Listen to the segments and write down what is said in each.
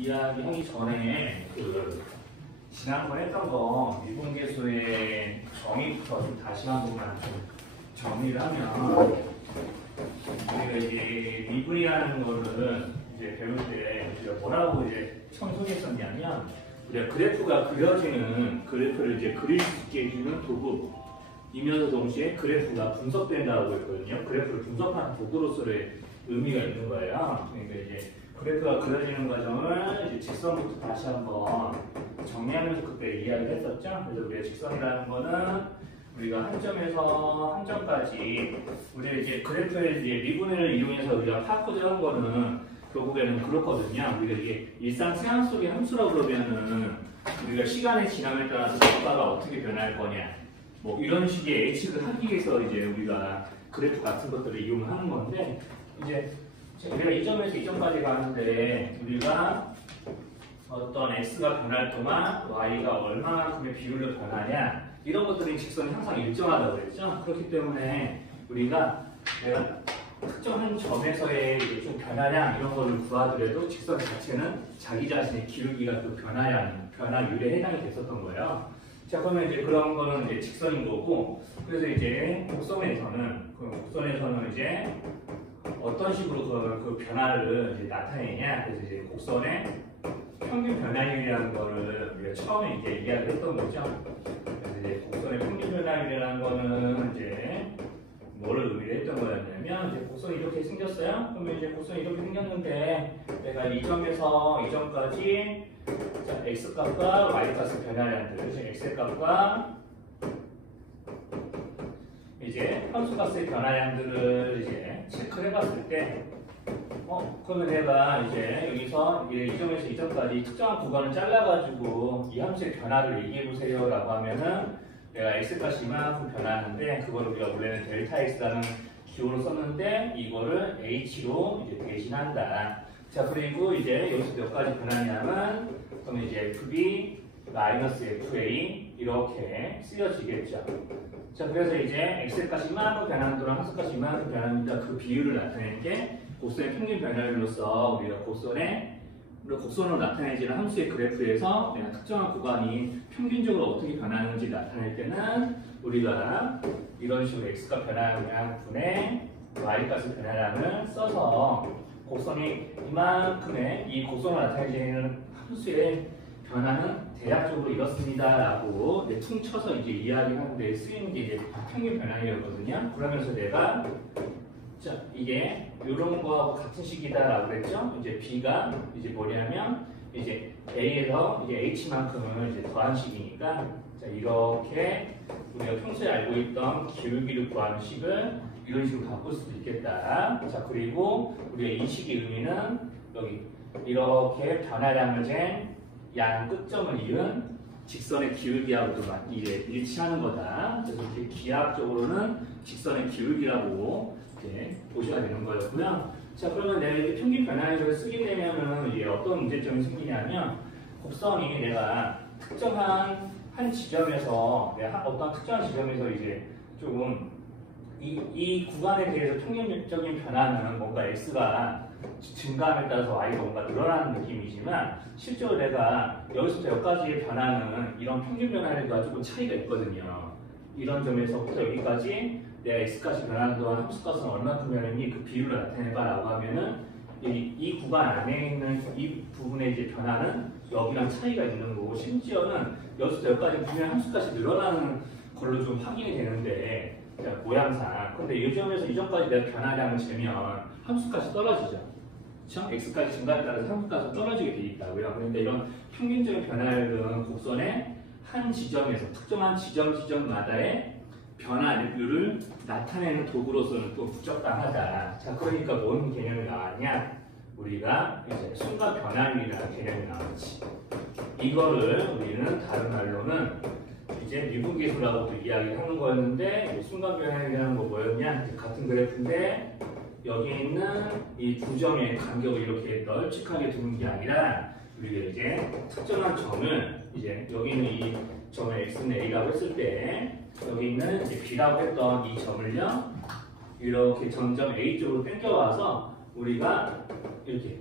이야기하기 전에 지난번 했던 거 미분계수의 정의부터 좀 다시 한 번만 좀 정리를 하면 우리가 이제 미분이라는 거를 이제 배울 때 우리가 뭐라고 이제 처음 소개했었냐면 우리가 그래프가 그려지는 그래프를 이제 그릴 수 있게 해주는 도구이면서 동시에 그래프가 분석된다고 했거든요. 그래프를 분석하는 도구로서의 의미가 있는 거예요. 그러니까 이제 그래프가 그려지는 과정을 이제 직선부터 다시 한번 정리하면서 그때 이야기를 했었죠. 그래서 우리가 직선이라는 거는 우리가 한 점에서 한 점까지 우리가 이제 그래프의 이제 미분을 이용해서 우리가 파악한 거는 결국에는 그렇거든요. 우리가 이게 일상 생활 속의 함수라고 그러면은 우리가 시간의 지남에 따라서 결과가 어떻게 변할 거냐 뭐 이런 식의 예측을 하기 위해서 이제 우리가 그래프 같은 것들을 이용하는 건데 이제 우리가 이 점에서 이 점까지 가는데 우리가 어떤 x가 변할 동안 y가 얼마만큼의 비율로 변하냐 이런 것들이 직선이 항상 일정하다고 그랬죠. 그렇기 때문에 우리가 내가 특정한 점에서의 좀 변화량 이런 거를 구하더라도 직선 자체는 자기 자신의 기울기가 또 변화량, 변화율에 해당이 됐었던 거예요. 자, 그러면 이제 그런 거는 이제 직선인 거고, 그래서 이제 곡선에서는 이제 어떤 식으로 그 변화를 이제 나타내냐. 그래서 이제 곡선의 평균 변화율이라는 거를 우리가 처음에 이제 이야기를 했던 거죠. 그래서 이제 곡선의 평균 변화율이라는 거는 이제 뭐를 의미를 했던 거였냐면 이제 곡선이 이렇게 생겼어요. 그러면 이제 곡선이 이렇게 생겼는데 내가 이 점에서 이 점까지 자, x값과 y값의 변화량들, x값과 이제 함수값의 변화량들을 이제 체크를 해봤을 때 그러면 내가 이제 여기서 이 점에서 이 점까지 특정한 구간을 잘라가지고 이 함수의 변화를 얘기해보세요 라고 하면은 내가 x값이 이만큼 변하는데 그걸 우리가 원래는 델타 x라는 기호로 썼는데 이거를 h로 이제 대신한다. 자, 그리고 이제 여기서 몇 가지 변하냐면 그러면 이제 fb 마이너스 fa 이렇게 쓰여지겠죠. 자, 그래서 이제 x값이 이만큼 변하는 동안 함수값이 이만큼 변합니다. 그 비율을 나타낼 게 곡선의 평균 변화율로서 우리가 곡선으로 나타내지는 함수의 그래프에서 내가 특정한 구간이 평균적으로 어떻게 변하는지 나타낼 때는 우리가 이런 식으로 x값 변화량 분의 y값의 변화량을 써서 곡선이 이만큼의 이 곡선으로 나타내지는 함수의 변화는 대략적으로 이렇습니다 라고 퉁쳐서 이제 이야기하는데 쓰이는 게 이제 평균 변화율이었거든요. 그러면서 내가 자, 이게 이런 거하고 같은 식이다라고 그랬죠? 이제 B가 이제 뭐냐면 이제 A에서 이제 H만큼을 이제 더한 식이니까 자, 이렇게 우리가 평소에 알고 있던 기울기를 구하는 식을 이런 식으로 바꿀 수도 있겠다. 자, 그리고 우리가 이 식의 의미는 여기 이렇게 변화량을 잰 양 끝점을 이은 직선의 기울기하고도 이제 일치하는 거다. 그래서 이렇게 기하학적으로는 직선의 기울기라고 이렇게 보셔야 되는 거였고요. 자, 그러면 내가 이렇게 평균 변화율을 쓰게 되면은 이제 어떤 문제점이 생기냐면 곡선이 내가 특정한 한 지점에서 내가 어떤 특정한 지점에서 이제 조금 이 구간에 대해서 평균적인 변화는 뭔가 x가 증가함에 따라서 y가 뭔가 늘어나는 느낌이지만 실제로 내가 여기서부터 여기까지의 변화는 이런 평균 변화율과 조금 차이가 있거든요. 이런 점에서부터 여기까지 내가 x값이 변하는 동안 함수값은 얼마큼 변했니 그 비율을 나타내봐 라고 하면은 이 구간 안에 있는 이 부분의 이제 변화는 여기랑 차이가 있는 거고 심지어는 여기서부터 여기까지 분명 함수값이 늘어나는 걸로 좀 확인이 되는데 모양상 근데 이 점에서 이 점까지 내가 변화량을 재면 함수값이 떨어지죠. x까지 증가에 따라서 함수값이 떨어지게 돼 있다고요. 그런데 이런 평균적인 변화율은 곡선의 한 지점에서 특정한 지점마다의 변화율을 나타내는 도구로서는 또 부적당하다. 자, 그러니까 뭔 개념이 나왔냐? 우리가 이제 순간 변화율이라는 개념이 나왔지. 이거를 우리는 다른 말로는 이제 미분계수라고도 이야기하는 거였는데 순간 변화율이라는 거 뭐였냐? 같은 그래프인데 여기 있는 이 두 점의 간격을 이렇게 널찍하게 두는 게 아니라 우리가 이제 특정한 점을 이제 여기 있는 이 점을 x는 a라고 했을 때 여기 있는 이제 b라고 했던 이 점을요 이렇게 점점 a 쪽으로 당겨와서 우리가 이렇게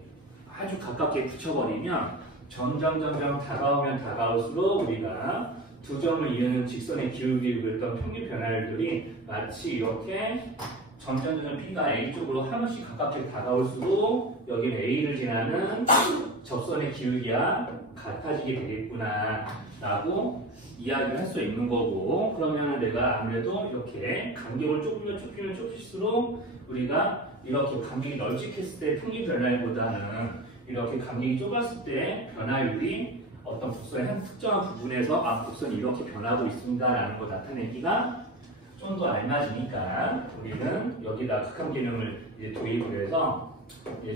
아주 가깝게 붙여버리면 점점 다가오면 다가올수록 우리가 두 점을 이루는 직선의 기울기를 그렸던 평균 변화율들이 마치 이렇게 점점 B가 A 쪽으로 하나씩 가깝게 다가올수록 여기는 A를 지나는 접선의 기울기와 같아지게 되겠구나 라고 이야기를 할 수 있는 거고, 그러면 내가 아무래도 이렇게 간격을 좁히면 좁힐수록 우리가 이렇게 간격이 널찍했을 때 평균 변화율보다는 이렇게 간격이 좁았을 때 변화율이 어떤 곡선의 한 특정한 부분에서 곡선이 이렇게 변하고 있습니다 라는 거 나타내기가 좀 더 알맞으니까 우리는 여기다 극한 개념을 이제 도입을 해서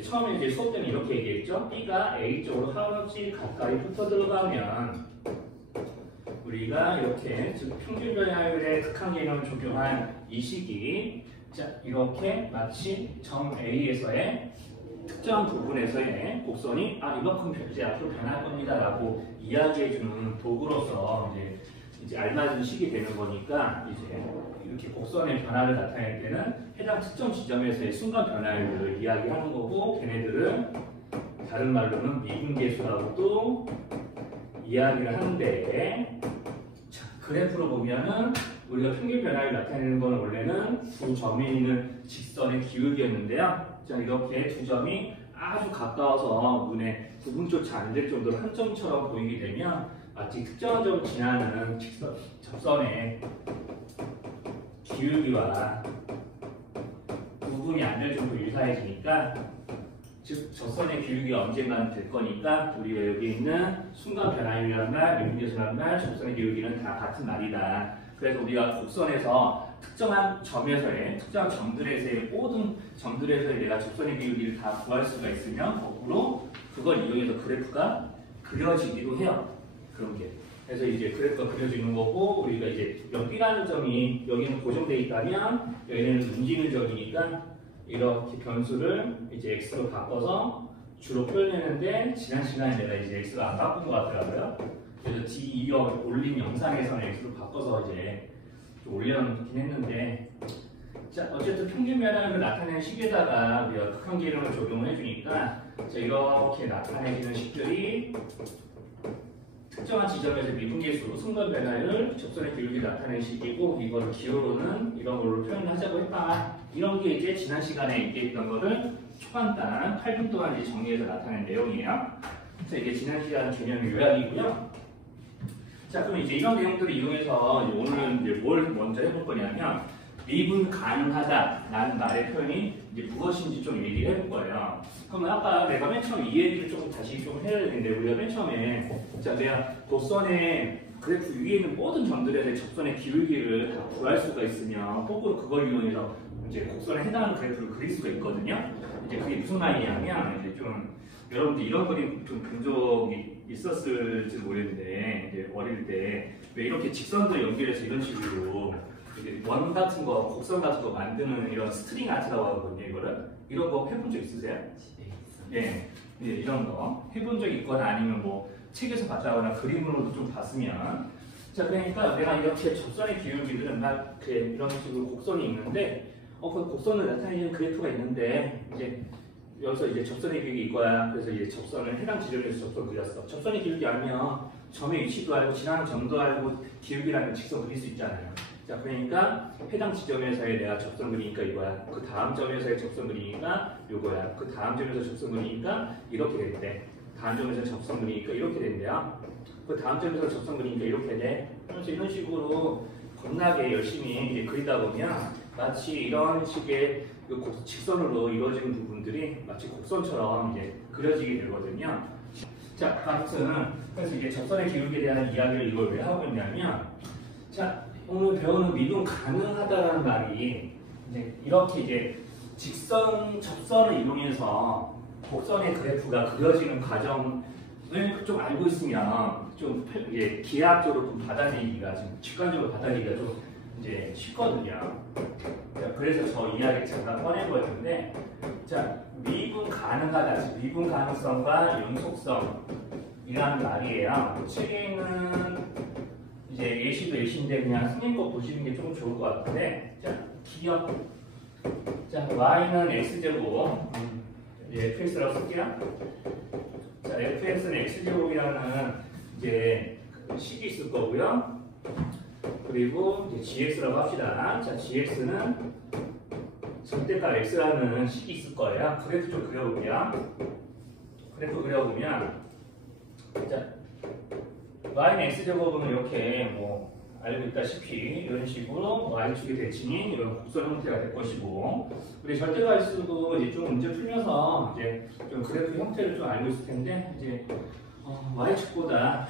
처음에 이제 수업 때는 이렇게 얘기했죠. B가 A 쪽으로 하나씩 가까이 붙어 들어가면 우리가 이렇게 즉 평균 변화율의 극한 개념을 적용한 이 식이 자 이렇게 마치 점 A에서의 특정한 부분에서의 곡선이 이만큼 이제 앞으로 변할 겁니다 라고 이야기해주는 도구로서 이제 알맞은 식이 되는 거니까 이제 이렇게 곡선의 변화를 나타낼 때는 해당 특정 지점에서의 순간 변화율을 이야기하는 거고, 걔네들은 다른 말로는 미분계수라고도 이야기를 하는데, 자, 그래프로 보면은 우리가 평균 변화를 나타내는 건 원래는 두 점에 있는 직선의 기울기였는데요. 자, 이렇게 두 점이 아주 가까워서 눈에 구분조차 안 될 정도로 한 점처럼 보이게 되면 마치 특정한 점을 지나는 접선의 기울기와 구분이 안 될 정도로 유사해지니까, 즉 접선의 기울기가 언젠가는 될 거니까 우리가 여기 있는 순간 변화율이란 말, 미분계수란 말, 접선의 기울기는 다 같은 말이다. 그래서 우리가 곡선에서 특정한 점에서의 특정한 점들에서의 모든 점들에서의 내가 접선의 기울기를 다 구할 수가 있으면 거꾸로 그걸 이용해서 그래프가 그려지기도 해요. 그런 게. 그래서 이제 그래프가 그려지는 거고, 우리가 이제 B라는 점이 여기는 고정되어 있다면 여기는 움직이는 점이니까 이렇게 변수를 이제 X로 바꿔서 주로 표현했는데, 지난 시간에 내가 이제 X가 안 바꾼 것 같더라고요. 그래서 D2어 올린 영상에서는 X로 바꿔서 이제 좀 올려놓긴 했는데, 자 어쨌든 평균 변화율을 나타내는 식에다가 우리가 극한 개념을 적용을 해주니까 자, 이렇게 나타내지는 식들이 특정한 지점에서 미분계수, 순간 변화율, 접선의 기울기 나타내는 식이고, 이걸 기호로는 이런 걸로 표현하자고 했다. 이런 게 이제 지난 시간에 얘기했던 거를 초간단 8분 동안 이제 정리해서 나타낸 내용이에요. 그래서 이게 지난 시간 개념 요약이고요. 자, 그럼 이제 이런 내용들을 이용해서 이제 오늘은 이제 뭘 먼저 해볼 거냐면, 미분 가능하다라는 말의 표현이 이제 무엇인지 좀 얘기를 해볼 거예요. 그럼 아까 내가 맨 처음 이 얘기를 조금 다시 좀 해야 되는데, 우리가 맨 처음에 자 내가 곡선의 그래프 위에 있는 모든 점들에 접선의 기울기를 다 구할 수가 있으면 거꾸로 그걸 이용해서 이제 곡선에 해당하는 그래프를 그릴 수가 있거든요. 이제 그게 무슨 말이냐면, 이제 좀 여러분들 이런 그림 좀 본 적이 있었을지 모르겠는데, 이제 어릴 때 왜 이렇게 직선들 연결해서 이런 식으로 원 같은 거, 곡선 같은 거 만드는 이런 스트링 아트라고 하거든요. 이런 거 해본 적 있으세요? 네, 이런 거 해본 적 있거나 아니면 뭐 책에서 봤다거나 그림으로도 좀 봤으면, 자 그러니까 내가 이렇게 접선의 기울기들은 막 이런 식으로 곡선이 있는데, 그 곡선을 나타내는 그래프가 있는데, 이제 여기서 이제 접선의 기울기 이거야. 그래서 이제 접선을 해당 지점에서 접선 그렸어. 접선의 기울기 알면 점의 위치도 알고 지나는 점도 알고 기울기라는 직선 그릴 수 있잖아요. 자, 그러니까 해당 지점에서의 내가 접선 그리니까 이거야. 그 다음 점에서의 접선 그리니까 요거야. 그 다음 점에서 접선 그리니까 이렇게 된대. 다음 점에서 접선 그리니까 이렇게 된대요. 그 다음 점에서 접선 그리니까 이렇게 돼. 그래서 이런 식으로 겁나게 열심히 이제 그리다 보면 마치 이런 식의 직선으로 이루어지는 부분들이 마치 곡선처럼 이제 그려지게 되거든요. 자, 아무튼 그래서 이제 접선의 기울기에 대한 이야기를 이걸 왜 하고 있냐면, 자 오늘 배우는 미분 가능하다라는 말이 이렇게 이제 접선을 이용해서 곡선의 그래프가 그려지는 과정을 좀 알고 있으면 좀 이제 기하학적으로 좀 받아들이기가, 지금 직관적으로 받아들이기가 좀 이제 쉽거든요. 자, 그래서 저 이야기 잠깐 꺼내볼 텐데, 자 미분 가능하다, 미분 가능성과 연속성이라는 말이에요. 책에 있는 이제 예시도 예시인데 그냥 선생님 거 보시는 게 좀 좋을 것 같은데, 자 기억, 자 y는 x제곱 fx라고 쓸게요. 자, fx는 x제곱이라는 이제 식이 있을 거고요. 그리고 이제 gx라고 합시다. 자, gx는 절대값 x라는 식이 있을 거예요. 그래프 좀 그려볼게요. 그래프 그려보면, 자, y는 x제곱은 이렇게 뭐 알고 있다시피 이런 식으로 y축의 대칭인 이런 곡선 형태가 될 것이고, 우리 절대값도 이제 좀 문제 풀면서 이제 좀 그래프 형태를 좀 알고 있을 텐데, 이제 y축보다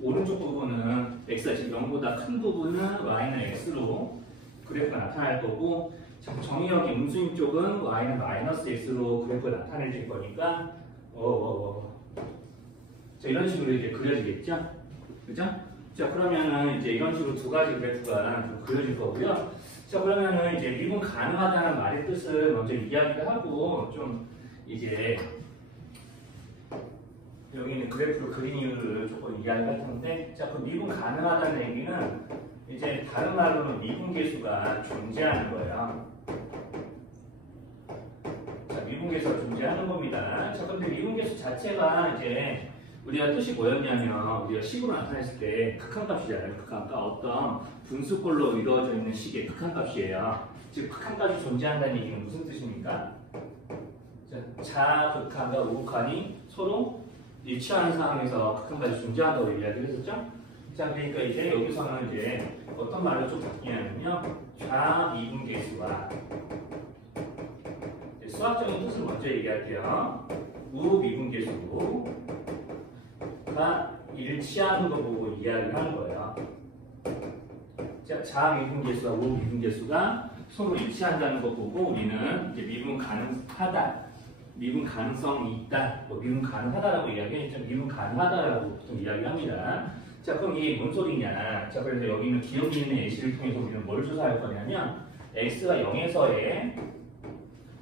오른쪽 부분은 x가 지금 0보다 큰 부분은 y는 x로 그래프가 나타날 거고, 정의역이 음수인 쪽은 y는 마이너스 x로 그래프가 나타내질 거니까 자, 이런 식으로 이제 그려지겠죠? 그죠? 자, 그러면은 이제 이런 식으로 두 가지 그래프가 좀 그려질 거고요. 자, 그러면은 이제 미분 가능하다는 말의 뜻을 먼저 이야기를 하고, 좀 이제 여기 있는 그래프를 그린 이유를 조금 이야기할 텐데, 자, 그 미분 가능하다는 얘기는 이제 다른 말로는 미분계수가 존재하는 거예요. 자, 미분계수가 존재하는 겁니다. 자, 근데 미분계수 자체가 이제 우리가 뜻이 뭐였냐면, 우리가 식으로 나타냈을 때 극한값이잖아요. 극한값. 어떤 분수꼴로 이루어져 있는 식의 극한값이에요. 즉, 극한값이 존재한다는 얘기는 무슨 뜻입니까? 자, 자극한과 우극한이 서로 일치하는 상황에서 극한값이 존재한다고 이야기를 했었죠? 자, 그러니까 이제 여기서는 이제 어떤 말로 좀 바뀌냐면요. 좌미분계수와, 수학적인 뜻을 먼저 얘기할게요. 우미분계수가 일치하는 거 보고 이야기를 하는 거예요. 자, 좌미분계수와 우미분계수가 서로 일치한다는 거 보고 우리는 이제 미분 가능하다, 미분 가능성이 있다, 미분 가능하다라고 이야기했죠. 미분 가능하다라고 보통 이야기합니다. 자, 그럼 이게 뭔 소리냐? 자, 그래서 여기는 기억이 있는 예시를 통해서 우리는 뭘 조사할 거냐면, x가 0에서의,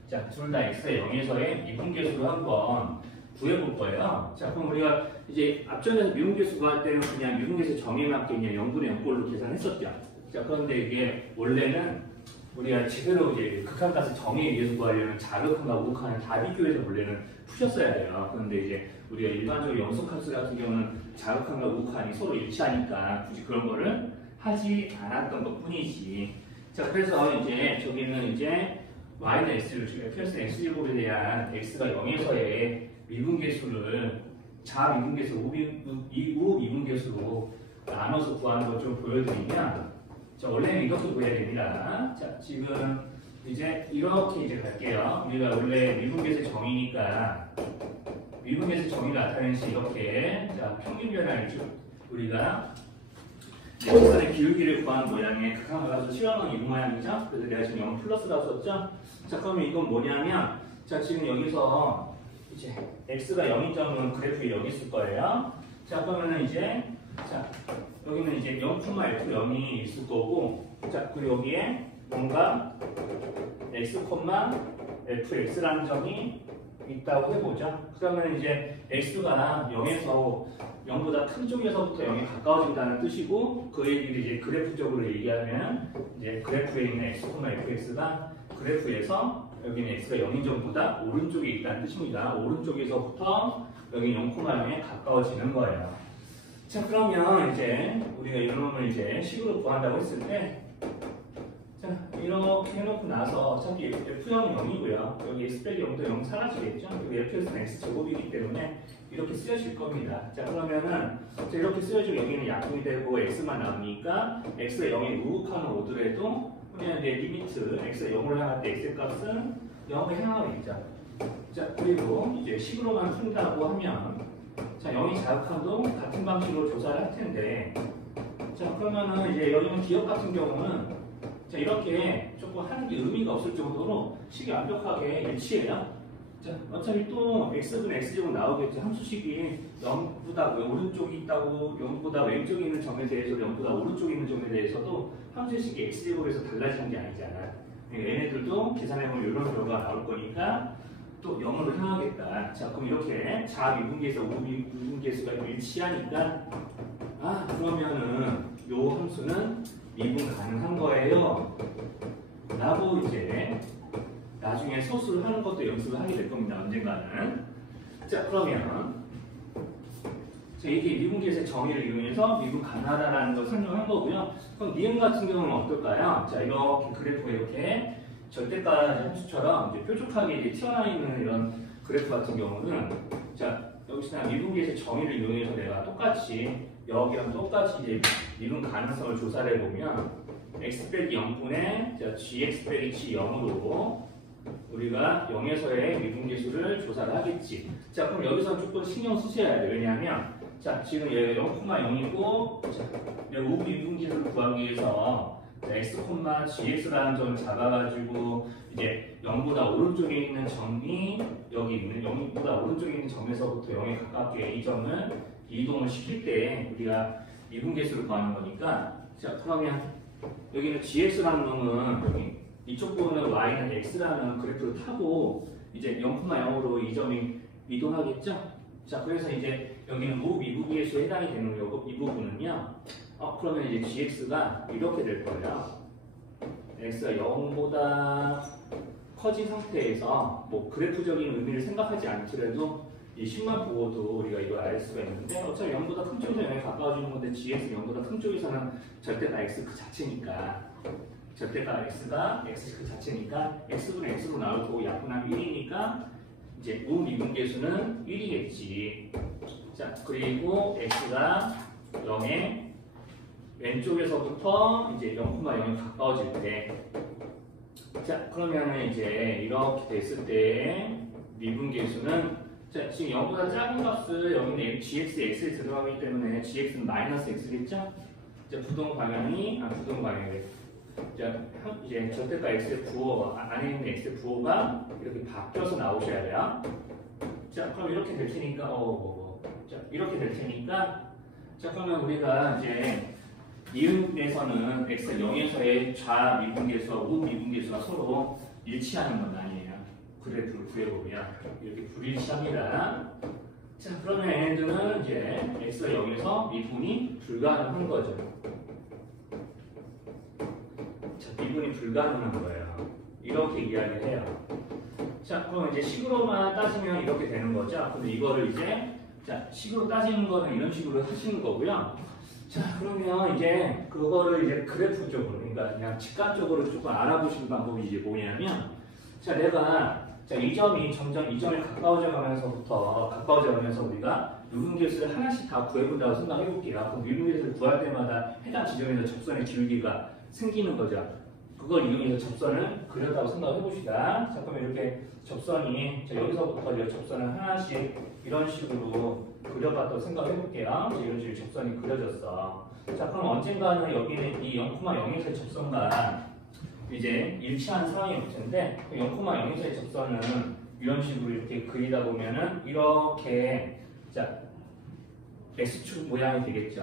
자, 둘 다 x가 0에서의 미분계수를 한번 구해볼 거예요. 자, 그럼 우리가 이제 앞전에서 미분계수 구할 때는 그냥 미분계수 정의에 맞게 그냥 0분의 0꼴로 계산했었죠. 자, 그런데 이게 원래는 우리가 제대로 이제 극한값을 정의에 의해서 구하려면 자극한과 우극한을 다 비교해서 원래는 푸셨어야 돼요. 그런데 이제 우리가 일반적으로 영속함수 같은 경우는 자극한과 우극한이 서로 일치하니까 굳이 그런 거를 하지 않았던 것 뿐이지. 자, 그래서 이제 저기는 이제 y는 x를, fx는 x제곱에 대한 x가 0에서의 미분계수를 자미분계수, 우미분계수로 나눠서 구하는 걸 좀 보여드리면, 자, 원래는 이렇게 구해야 됩니다. 자, 지금 이제 이렇게 이제 갈게요. 우리가 원래 미분계수의 정의니까 미분계수 정의를 나타내는 시 이렇게, 자, 평균 변화를 우리가 x선의 기울기를 구하는 모양의 극한을 가지고 시간은 이 모양이죠. 그래서 내가 지금 0 플러스라고 썼죠. 자, 그러면 이건 뭐냐면, 자, 지금 여기서 이제 x가 0인 점은 그래프에 여기 있을 거예요. 자, 그러면은 이제, 자, 여기는 이제 0,f0이 있을 거고, 자, 그리고 여기에 뭔가 x, fx라는 점이 있다고 해보죠. 그러면 이제 x가 0에서 0보다 큰 쪽에서부터 0에 가까워진다는 뜻이고, 그 얘기를 이제 그래프적으로 얘기하면 이제 그래프에 있는 x, fx가 그래프에서 여기는 x가 0인 점보다 오른쪽에 있다는 뜻입니다. 오른쪽에서부터 여기 0,0에 가까워지는 거예요. 자, 그러면 이제 우리가 이런 놈을 이제 식으로 구한다고 했을 때, 자, 이렇게 해놓고 나서 어차피 f는 0이고요. 여기 x 빼기 0도 0 사라지겠죠? 여기 fx는 x제곱이기 때문에 이렇게 쓰여질 겁니다. 자, 그러면은 자, 이렇게 쓰여지고 여기는 약분이 되고 x만 나오니까 x가 0에 우극한을 오더라도 그냥 이제 리미트 x가 0으로 향할 때 x의 값은 0을 향하고 있죠. 자, 그리고 이제 식으로만 푼다고 하면, 자, 0이 자극한도 같은 방식으로 조사를 할 텐데, 자, 그러면은 이제 여기는 기억 같은 경우는, 자, 이렇게 조금 하는 게 의미가 없을 정도로 식이 완벽하게 일치해요. 자, 어차피 또 x분 x제곱 나오겠죠. 함수식이 0보다 오른쪽이 있다고, 0보다 왼쪽에 있는 점에 대해서 0보다 오른쪽에 있는 점에 대해서도 함수식이 x제곱에서 달라지는 게 아니잖아. 얘네들도 계산해보면 이런 결과가 나올 거니까 또 0으로 향하겠다. 자, 그럼 이렇게 자미분계수, 우미분계수가 일치하니까, 아, 그러면은 요 함수는 미분 가능한 거예요 라고 이제 나중에 소수를 하는 것도 연습을 하게 될 겁니다. 언젠가는. 자, 그러면 자, 이게 미분계수의 정의를 이용해서 미분 가능하다라는 걸 설명한 거고요. 그럼 니은 같은 경우는 어떨까요? 자, 이렇게 그래프가 이렇게 절대값 함수처럼 이제 뾰족하게 이제 튀어나와 있는 이런 그래프 같은 경우는 자, 여기서 미분계수의 정의를 이용해서 내가 똑같이 여기랑 똑같이 이제 미분 가능성을 조사를 해보면 x 빼기 0분의 gx 빼기 g 0으로 우리가 0에서의 미분계수를 조사를 하겠지. 자, 그럼 여기서 조금 신경 쓰셔야 돼요. 왜냐하면 자, 지금 얘가 0,0이고 자, 우부 미분계수를 구하기 위해서 x, gx라는 점을 잡아가지고 이제 0보다 오른쪽에 있는 점이 여기 있는 0보다 오른쪽에 있는 점에서부터 0에 가깝게 이 점을 이동을 시킬 때 우리가 미분계수를 구하는 거니까 자, 그러면 여기는 gx라는 놈은 여기 이쪽 부분은 y는 x라는 그래프를 타고 이제 0,0으로 이 점이 이동하겠죠? 자, 그래서 이제 여기는 우미분계수에 해당이 되는 거고 이 부분은요. 그러면 이제 gx가 이렇게 될 거예요. x가 0보다 커진 상태에서 뭐 그래프적인 의미를 생각하지 않더라도 이 식만 보고도 우리가 이걸 알 수가 있는데 어차피 0보다 큰 쪽에서 0에 가까워지는 건데 gx 0보다 큰 쪽에서는 절대가 x 그 자체니까 절대가 x가 x 그 자체니까 x분의 x로 나올 거고 약분하면 1이니까 이제 우미분계수는 1이겠지. 자, 그리고 x가 0에 왼쪽에서부터 이제 0,0에 가까워질 때 자, 그러면은 이제 이렇게 됐을 때 미분계수는 자, 지금 0보다 작은 값을 여기는 gx, x에 들어가기 때문에 gx는 마이너스 x겠죠? 자, 부동 방향이 자, 이제 절대가 x의 부호 안에 있는 x의 부호가 이렇게 바뀌어서 나오셔야 돼요. 자, 그럼 이렇게 될 테니까 자, 이렇게 될 테니까 자, 그러면 우리가 이제 이음에서는 x 0에서의 좌 미분계수와 우 미분계수가 서로 일치하는 건 아니에요. 그래프를 구해보면 이렇게 불일치합니다. 자, 그러면 얘네들은 이제 x가 0에서 미분이 불가능한 거죠. 자, 미분이 불가능한 거예요. 이렇게 이야기를 해요. 자, 그럼 이제 식으로만 따지면 이렇게 되는 거죠. 근데 이거를 이제 자, 식으로 따지는 거는 이런 식으로 하시는 거고요. 자, 그러면 이제 그거를 이제 그래프적으로, 그러니까 그냥 직관적으로 조금 알아보시는 방법이 이제 뭐냐면, 자, 내가 자, 이 점이 점점 이 점에 가까워져 가면서 우리가 미분계수를 하나씩 다 구해본다고 생각해 볼게요. 그럼 미분계수를 구할 때마다 해당 지점에서 접선의 기울기가 생기는 거죠. 그걸 이용해서 접선을 그렸다고 생각해 봅시다. 자, 그러면 이렇게 접선이 자, 여기서부터 이 접선을 하나씩 이런 식으로 그려봤다고 생각해 볼게요. 이런 식으로 접선이 그려졌어. 자, 그럼 언젠가는 여기는 이 0,0에서의 접선과 이제 일치한 상황이 올 텐데 0,0에서의 접선은 이런 식으로 이렇게 그리다 보면은 이렇게 자 X축 모양이 되겠죠.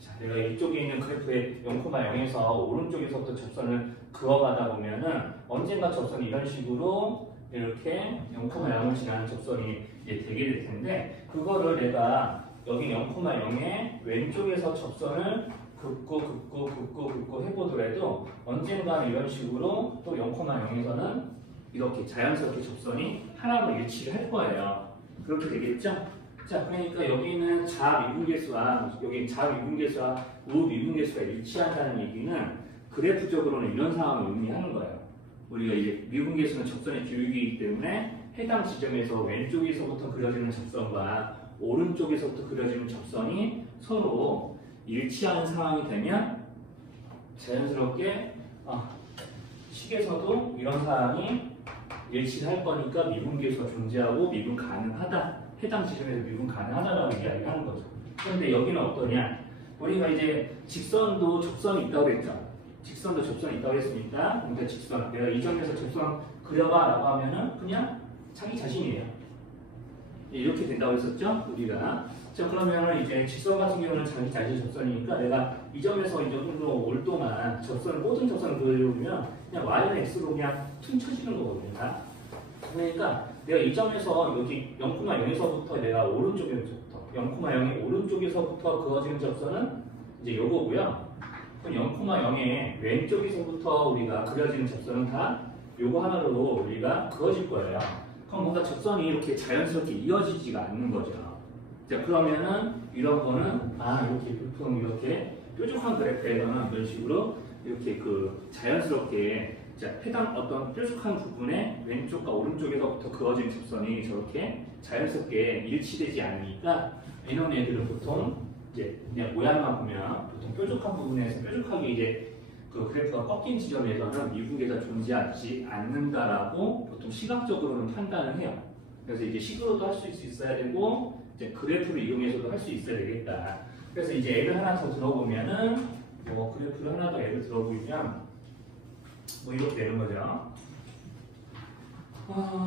자, 내가 이쪽에 있는 그래프의 0,0에서 오른쪽에서부터 접선을 그어가다 보면은 언젠가 접선이 이런 식으로 이렇게 0,0을 지나는 접선이 이제 되게 될 텐데 그거를 내가 여기 0,0의 왼쪽에서 접선을 긋고 해보더라도 언젠가는 이런 식으로 또 0,0에서는 이렇게 자연스럽게 접선이 하나로 일치를 할 거예요. 그렇게 되겠죠? 자, 그러니까 여기는 좌미분계수와 여기 좌미분계수와 우미분계수가 일치한다는 얘기는 그래프적으로는 이런 상황을 의미하는 거예요. 우리가 이제 미분계수는 접선의 기울기이기 때문에 해당 지점에서 왼쪽에서부터 그려지는 접선과 오른쪽에서부터 그려지는 접선이 서로 일치하는 상황이 되면 자연스럽게 식에서도 이런 사항이 일치를 할 거니까 미분계수가 존재하고 미분 가능하다. 해당 지점에서 미분 가능하다라고 이야기하는 거죠. 그런데 여기는 어떠냐? 우리가 이제 직선도 접선이 있다고 그랬죠. 직선도 접선이 있다고 했으니까 그러니까 직선 내가 이 점에서 접선 그려봐 라고 하면은 그냥 자기 자신이에요. 이렇게 된다고 했었죠? 우리가. 자, 그러면은 이제 직선 같은 경우는 자기 자신 접선이니까 내가 이 점에서 이 정도 올 동안 접선을 모든 접선을 그려주면 그냥 y는 x로 그냥 퉁 쳐지는 거거든요. 다. 그러니까 내가 이 점에서 여기 0,0에서부터 내가 오른쪽에서부터 0,0의 오른쪽에서부터 그어지는 접선은 이제 요거고요. 그럼 0,0의 왼쪽에서부터 우리가 그려지는 접선은 다 요거 하나로 우리가 그어질 거예요. 그럼 뭔가 접선이 이렇게 자연스럽게 이어지지가 않는 거죠. 자, 그러면은 이런 거는 이렇게 보통 이렇게 뾰족한 그래프에서는 이런 식으로 이렇게 그 자연스럽게 자, 해당 어떤 뾰족한 부분에 왼쪽과 오른쪽에서부터 그어진 접선이 저렇게 자연스럽게 일치되지 않으니까 이런 애들은 보통 이제 그냥 모양만 보면 보통 뾰족한 부분에서 뾰족하게 이제 그 그래프가 꺾인 지점에서는 미분계가 존재하지 않는다라고 보통 시각적으로는 판단을 해요. 그래서 이제 식으로도 할 수 있어야 되고 이제 그래프를 이용해서도 할 수 있어야 되겠다. 그래서 이제 예를 하나 더 들어보면은 뭐 그래프를 하나 더 예를 들어보면 뭐 이렇게 되는 거죠.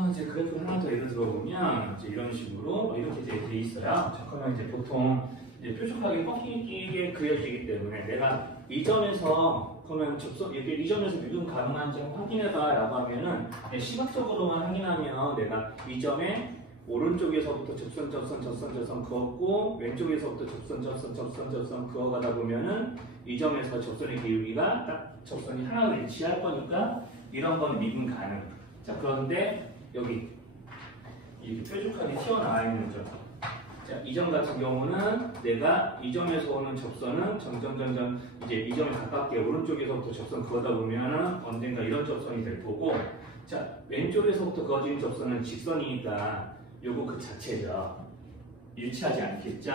이제 그래프를 하나 더 예를 들어보면 이제 이런 식으로 이렇게 돼 있어요. 자, 그러면 이제 보통 이제 뾰족하게 꺾이게 그려지기 때문에 내가 이 점에서 그러면 접선 이렇게 이 점에서 미분 가능한지 확인해봐라고 하면은 시각적으로만 확인하면 내가 이 점에 오른쪽에서부터 접선 그었고 왼쪽에서부터 접선 그어가다 보면은 이 점에서 접선의 기울기가 딱 접선이 하나로 일치할 거니까 이런 건 미분 가능. 자, 그런데 여기 이렇게 뾰족하게 튀어나와 있는 점. 자, 이 점 같은 경우는 내가 이 점에서 오는 접선은 점점 이제 이 점에 가깝게 오른쪽에서부터 접선 그어다 보면은 언젠가 이런 접선이 될 거고, 자, 왼쪽에서부터 그어지는 접선은 직선이니까 요거 그 자체죠. 일치하지 않겠죠?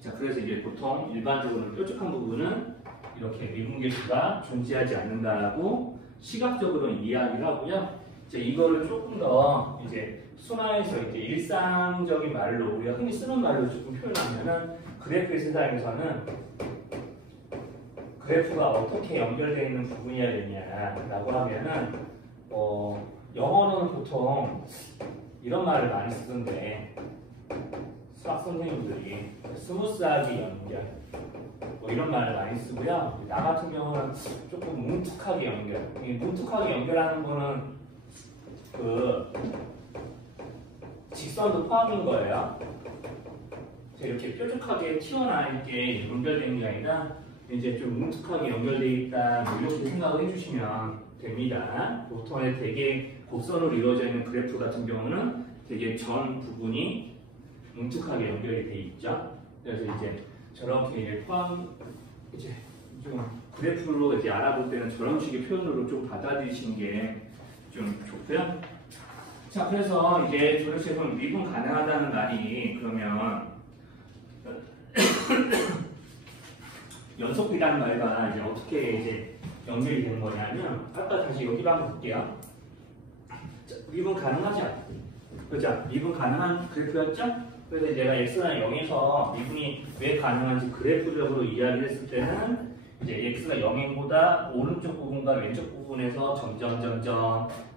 자, 그래서 이제 보통 일반적으로 뾰족한 부분은 이렇게 미분계수가 존재하지 않는다라고 시각적으로는 이야기를 하고요. 이제 이거를 조금 더 이제 순화해서 이제 일상적인 말로 우리가 흔히 쓰는 말로 조금 표현하면은 그래프의 세상에서는 그래프가 어떻게 연결되어 있는 부분이어야 되냐라고 하면은 영어는 보통 이런 말을 많이 쓰던데 수학 선생님들이 스무스하게 연결 뭐 이런 말을 많이 쓰고요. 나 같은 경우는 조금 뭉툭하게 연결. 이 뭉툭하게 연결하는 거는 그 직선도 포함인 거예요. 이렇게 뾰족하게 튀어나와 있게 연결되는 게 아니라 이제 좀 뭉툭하게 연결되어 있다 뭐 이렇게 생각을 해주시면 됩니다. 보통 되게 곡선으로 이루어져 있는 그래프 같은 경우는 되게 전 부분이 뭉툭하게 연결이 돼 있죠. 그래서 이제 저렇게 이제 이제 좀 그래프로 이제 알아볼 때는 저런 식의 표현으로 좀 받아들이시는 게 좀 좋고요. 자, 그래서 이제 도대체 그럼 미분 가능하다는 말이 그러면 연속이라는 말과 이제 어떻게 이제 연결이 되는 거냐면 아까 다시 여기로 한번 볼게요. 자, 미분 가능하지 않죠? 그죠? 미분 가능한 그래프였죠? 그래서 내가 x가 0에서 미분이 왜 가능한지 그래프적으로 이야기를 했을 때는 이제 x가 0보다 오른쪽 부분과 왼쪽 부분에서 점점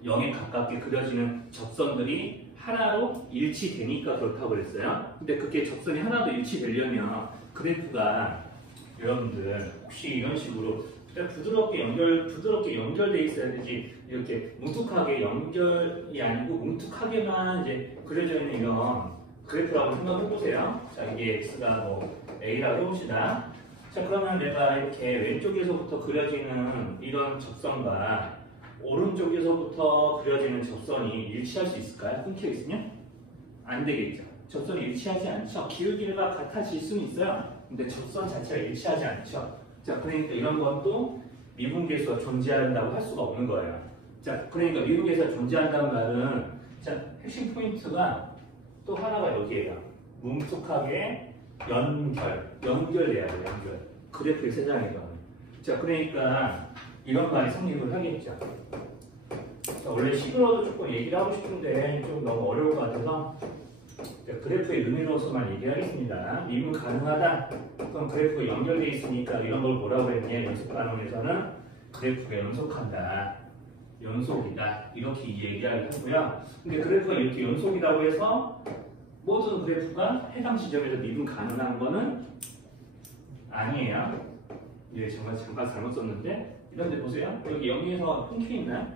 0에 가깝게 그려지는 접선들이 하나로 일치되니까 그렇다고 그랬어요. 근데 그게 접선이 하나도 일치되려면 그래프가 여러분들 혹시 이런 식으로 부드럽게 연결돼 있어야 되지 이렇게 뭉툭하게 연결이 아니고 뭉툭하게만 이제 그려져 있는 이런 그래프라고 생각해 보세요. 자, 이게 x가 뭐 a라고 해봅시다. 자, 그러면 내가 이렇게 왼쪽에서부터 그려지는 이런 접선과 오른쪽에서부터 그려지는 접선이 일치할 수 있을까요? 끊겨 있으면? 안 되겠죠. 접선이 일치하지 않죠. 기울기가 같아질 수는 있어요. 근데 접선 자체가 일치하지 않죠. 자, 그러니까 이런 것도 미분계수가 존재한다고 할 수가 없는 거예요. 자, 그러니까 미분계수가 존재한다는 말은 자, 핵심 포인트가 또 하나가 여기에요. 뭉툭하게 연결돼야 돼요. 연결. 그래프의 세상에서는. 자, 그러니까 이런 말이 성립을 하겠죠. 자, 원래 식으로도 조금 얘기를 하고 싶은데 좀 너무 어려울 것 같아서 자, 그래프의 의미로서만 얘기하겠습니다. 미분 가능하다. 그럼 그래프가 연결되어 있으니까 이런 걸 뭐라고 했냐? 연속반원에서는 그래프가 연속한다. 연속이다. 이렇게 얘기하고요. 근데 그래프가 이렇게 연속이라고 해서 모든 그래프가 해당 지점에서 미분 가능한 거는 아니에요. 예, 잠깐 잘못 썼는데 이런 데 보세요. 여기 0에서 끊겨 있나요?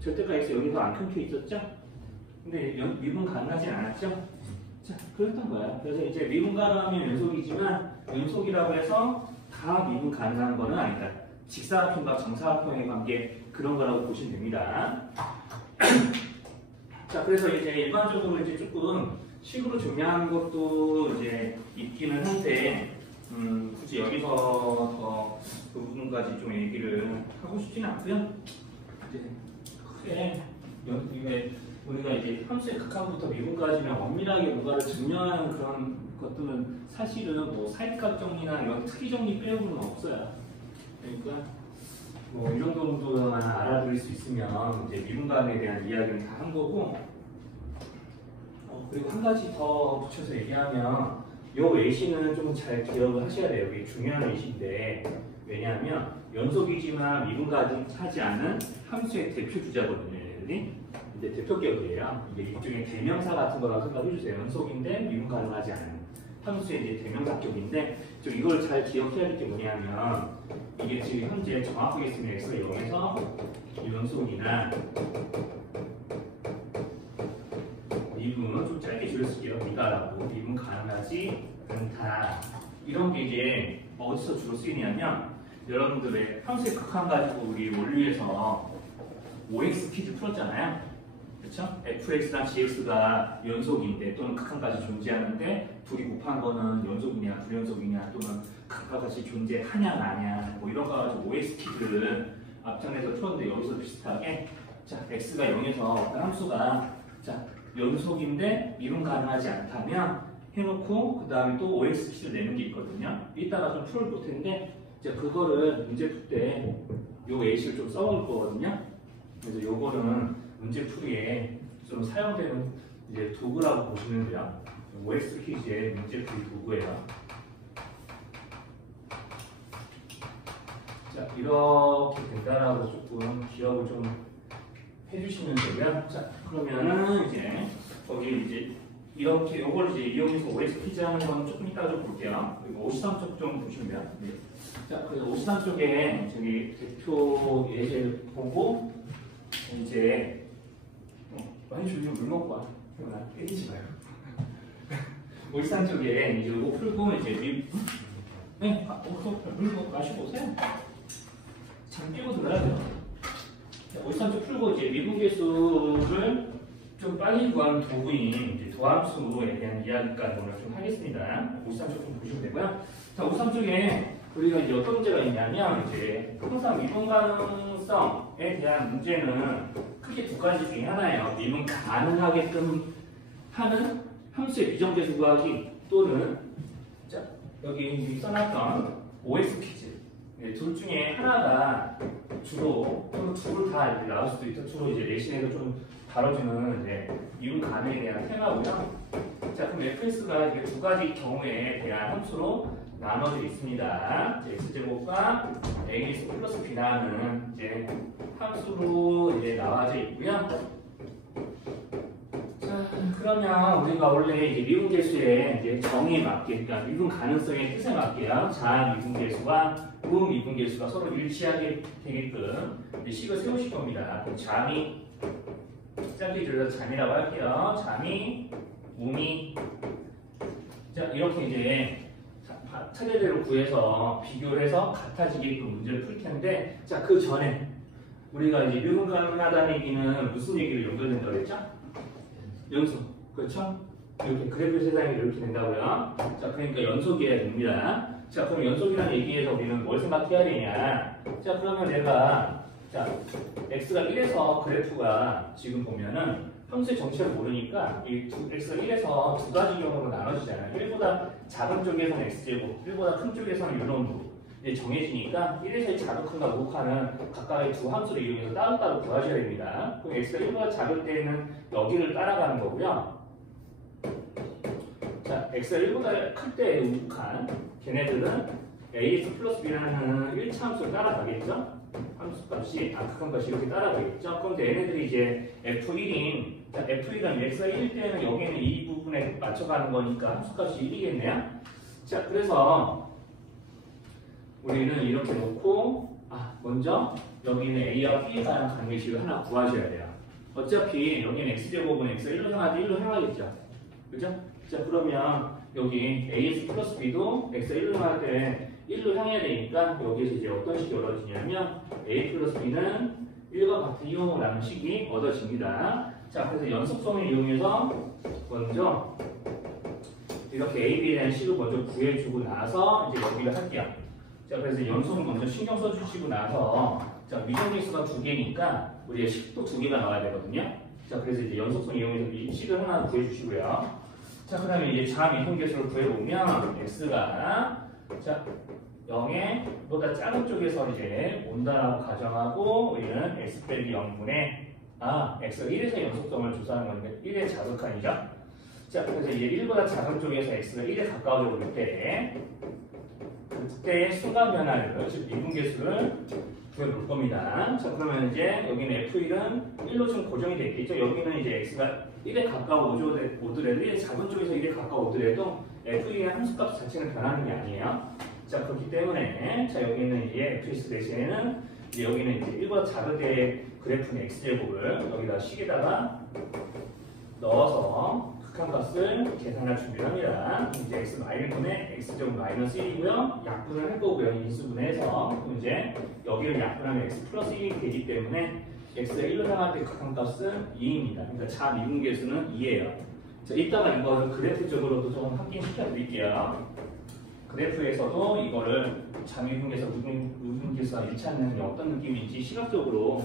절대값에서 여기서 안 끊겨 있었죠? 근데 미분 가능하지 않았죠? 자, 그랬던 거예요. 그래서 이제 미분 가능하면 연속이지만 연속이라고 해서 다 미분 가능한 거는 아니다. 직사각형과 정사각형의 관계 그런 거라고 보시면 됩니다. 자, 그래서 이제 일반적으로 이제 조금 식으로 증명하는 것도 이제 있기는 한데, 굳이 여기서 더 그 부분까지 좀 얘기를 하고 싶지는 않고요. 이제 크게 이게 우리가 이제 함수의 극한부터 미분까지는 엄밀하게 뭔가를 증명하는 그런 것들은 사실은 뭐 사이값 정리나 이런 특이 정리 빼고는 없어요. 그러니까 뭐 이 정도만 알아들을 수 있으면 이제 미분간에 대한 이야기는 다 한 거고. 그리고 한 가지 더 붙여서 얘기하면 요 외시는 좀 잘 기억을 하셔야 돼요. 이게 중요한 외시인데, 왜냐하면 연속이지만 미분가하지 않은 함수의 대표 주자거든요. 얘들이 이제 대표격이에요. 이게 일종의 대명사 같은 거라고 생각해 주세요. 연속인데 미분 가능하지 않은 함수의 이제 대명사격인데, 좀 이걸 잘 기억해야 될 게 뭐냐면, 이게 지금 현재 정확하게 쓰면 x가 0에서 연속이나 미분은 좀 짧게 줄여쓸게요. 미가라고. 미분 가능하지 않다. 이런 게 이제 어디서 주로 쓰이냐면, 여러분들의 함수의 극한 가지고 우리 원리에서 OX 퀴즈 풀었잖아요. 그렇죠? fx랑 gx가 연속인데 또는 극한까지 존재하는데 둘이 곱한 거는 연속이냐 불연속이냐 또는 극한까지 존재하냐 마냐 뭐 이런 거 가지고 OX 퀴즈를 앞장에서 풀었는데, 여기서 비슷하게 자 x가 0에서 어떤 함수가 자 연속인데 미분 가능하지 않다면 해놓고 그 다음에 또 OX 퀴즈를 내는 게 있거든요. 이따가 좀 풀어볼 텐데, 이제 그거를 문제 풀 때 요 예시를 좀 써볼 거거든요. 그래서 요거는 문제 풀이에 좀 사용되는 이제 도구라고 보시면 돼요. OX 퀴즈의 문제 풀이 도구예요. 자, 이렇게 된다라고 조금 기억을 좀 해주시면 되고요. 자, 그러면은 이제 거기 이제 이렇게 요걸 이제 이용해서 OX 퀴즈 하는 건 조금 이따가 좀 볼게요. 그리고 53쪽 좀 보시면. 네. 자, 그래서 53쪽에 저기 대표 예제를 보고 이제 많이 조용히 물 먹고 와. 때리지 마요. 53쪽에 이제 이거 풀고 이제 네, 물 마시고 오세요. 장 끼고 들어야 돼요. 53쪽 풀고 이제 미분계수를 좀 빨리 구하는 도구인 이제 도함수에 대한 이야기까지 오늘 좀 하겠습니다. 53쪽 좀 보시면 되고요. 자, 53쪽에 우리가 이제 어떤 문제가 있냐면, 이제 항상 미분 가능성에 대한 문제는 크게 두 가지 중에 하나예요. 미분 가능하게끔 하는 함수의 비정계수 구하기, 또는 자 여기 써놨던 OX 퀴즈. 네, 둘 중에 하나가 주로 또는 둘 다 이렇게 나올 수도 있죠. 주로 이제 내신에서 좀 다뤄주는 이제 미분 가능에 대한 테마고요. 자, 그럼 fx가 이게 두 가지 경우에 대한 함수로 나눠져 있습니다. x제곱과 ax 플러스 b라는 이제 함수로 이제 나와져 있고요. 자, 그러면 우리가 원래 이제 미분계수의 이제 정의에 맞게, 그러니까 미분 가능성의 뜻에 맞게요. 자미분계수와 우미분계수가 서로 일치하게 되게끔 식을 세우실 겁니다. 자미, 짧게 줄여서 자미라고 할게요. 자미, 우미. 자, 이렇게 이제 차례대로 구해서 비교를 해서 같아지게끔 문제를 풀 텐데, 자, 그 전에 우리가 이제 미분 가능하다는 얘기는 무슨 얘기를 연결된다고 했죠? 연속. 그렇죠? 이렇게 그래프 세상이 이렇게 된다고요. 자, 그러니까 연속이어야 됩니다. 자, 그럼 연속이라는 얘기에서 우리는 뭘 생각해야 되냐? 자, 그러면 내가 자, x가 1에서 그래프가 지금 보면은 함수의 정체를 모르니까 이 x가 1에서 두 가지 경우로 나눠지잖아요. 1보다 작은 쪽에서는 x제곱, 1보다 큰 쪽에서는 유놈부. 이제 정해지니까 1에서의 작은 큰과 무한은 각각의 두 함수를 이용해서 따로따로 구하셔야 됩니다. 그럼 x가 1보다 작을 때는 여기를 따라가는 거고요. 자, x가 1보다 클 때의 우칸, 걔네들은 ax 플러스 b라는 1차 함수를 따라가겠죠? 함수값이, 극한값이 이렇게 따라가겠죠? 그럼 얘네들이 이제 f1인, 자, f1은 x가 1일 때는 여기는 이 부분에 맞춰가는 거니까 함수값이 1이겠네요? 자, 그래서 우리는 이렇게 놓고, 먼저 여기는 a와 b에 관한 관계식을 하나 구하셔야 돼요. 어차피 여기는 x제곱은 x가 1로 향하지 1로 향하겠죠? 그죠? 자, 그러면 여기 ax 플러스 b도 x가 1로 향할 때 1로 향해야 되니까 여기에서 이제 어떤 식이 이루어지냐면 a 플러스 b는 1과 같으요라는 식이 얻어집니다. 자, 그래서 연속성을 이용해서 먼저 이렇게 A, B에 대한 식을 먼저 구해주고 나서 이제 여기를 할게요. 자, 그래서 연속을 먼저 신경 써주시고 나서 자, 미정계수가 2개니까 우리가 식도 2개가 나와야 되거든요. 자, 그래서 이제 연속성 이용해서 이 식을 하나 구해주시고요. 자, 그 다음에 이제 자미분계수를 구해보면 x가 자 0에 보다 작은 쪽에서 이제 온다라고 가정하고 우리는 x 빼기 0분의 x가 1에서 연속성을 조사하는 거니까 1의 자석한이죠. 자, 그래서 이제 1보다 작은 쪽에서 x가 1에 가까워져 버릴 때 그때의 순간 변화를 즉 미분계수를 구해볼 겁니다. 자, 그러면 이제 여기는 f1은 1로 좀 고정이 되어 있겠죠. 여기는 이제 x가 1에 가까워오더라도 1의 작은 쪽에서 1에 가까워오더라도 f1의 함수값 자체는 변하는 게 아니에요. 자, 그렇기 때문에 자 여기는 이제 fx 대신에는 이제 여기는 이제 1보다 작을 때 그래프는 x제곱을 여기다 식에다가 넣어서 극한값을 계산할 준비를 합니다. 이제 x 마이너스분의 x제곱 마이너스 1이고요. 약분을 할 거고요. 인수분해해서 그럼 이제 여기를 약분하면 x 플러스 1이 되기 때문에 x가 1로 향할 때 극한값은 2입니다. 그러니까 자미분계수는 2예요. 자, 이따가 이거를 그래프적으로도 조금 확인시켜 드릴게요. 그래프에서도 이거를 자미분계수, 무분계수와 일치하는 게 어떤 느낌인지 시각적으로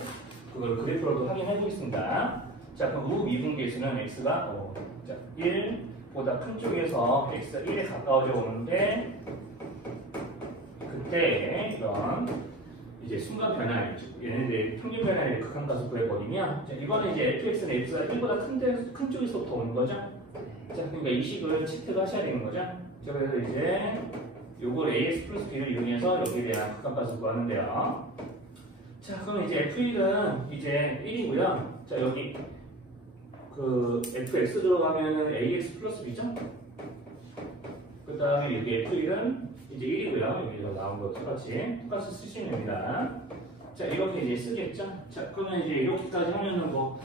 그걸 그래프로도 확인해 보겠습니다. 자, 그럼 우미분계수는 x가 1보다 큰 쪽에서 x가 1에 가까워져 오는데 그때 이런 이제 순간 변화를 얘네들의 평균 변화를 극한값을 구해버리면 자, 이거는 이제 fx는 x가 1보다 큰 쪽에서부터 오는 거죠. 자, 그러니까 이 식을 채택을 하셔야 되는 거죠. 자, 그래서 이제 요걸 ax 플러스 b를 이용해서 여기에 대한 극한값을 구하는데요. 자, 그럼 이제 f1은 이제 1이고요. 자, 여기 그 fx 들어가면은 ax 플러스 b죠? 그 다음에 여기 f1은 이제 1이고요. 여기서 나온 거 똑같이 쓰시면 됩니다. 자, 이렇게 이제 쓰겠죠? 자, 그러면 이제 이렇게까지 하면은 뭐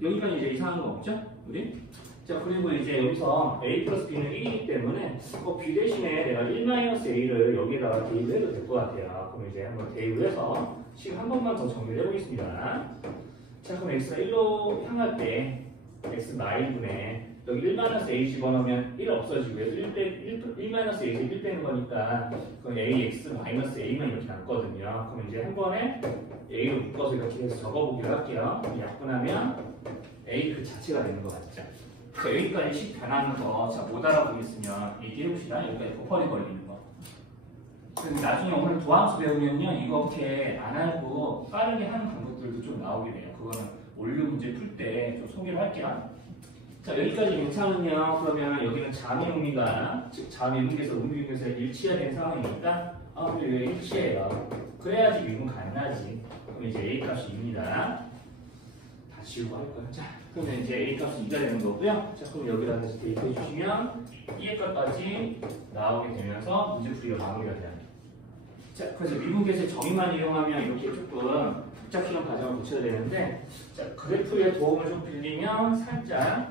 여기가 이제 이상한 거 없죠? 우리? 자, 그리고 이제 여기서 a 플러스 b는 1이기 때문에 b 대신에 내가 1-a를 여기다가 대입을 해도 될 것 같아요. 그럼 이제 한번 대입을 해서 식 한 번만 더 정리를 해보겠습니다. 자, 그럼 x가 1로 향할 때 x 마이분의 여기 1-a 집어넣으면 1 없어지고요. 1-a에서 1 빼는 거니까 그럼 ax-a만 이렇게 남거든요. 그럼 이제 한 번에 a로 묶어서 이렇게 해서 적어보기로 할게요. 약분하면 a 그 자체가 되는 거 같죠? 자, 여기까지 식 변하는 거 자, 못 알아보겠으면 얘기해봅시다. 여기까지 버퍼링 걸리는 거. 그럼 나중에 오늘 도함수 배우면요. 이렇게 안 알고 빠르게 하는 방법들도 좀 나오게 돼요. 그거는 원료 문제 풀 때 좀 소개를 할게요. 자, 여기까지 괜찮으면 그러면 여기는 자미음미가 즉 자미음미에서 음미에서 일치해야 되는 상황이니까 근데 왜 일치해요? 그래야지 미분 가능하지. 그럼 이제 a 값이 2입니다. 다 지우고 할 거예요. 자, 그러면 이제 a 값이 2가 되는 거고요. 자, 그럼 여기다 다시 대입해 주시면 b의 값까지 나오게 되면서 문제 풀이가 마무리가 돼요. 자, 그래서 미분계수의 정의만 이용하면 이렇게 조금 복잡 시험 과정을 거쳐야 되는데, 자, 그래프의 도움을 좀 빌리면 살짝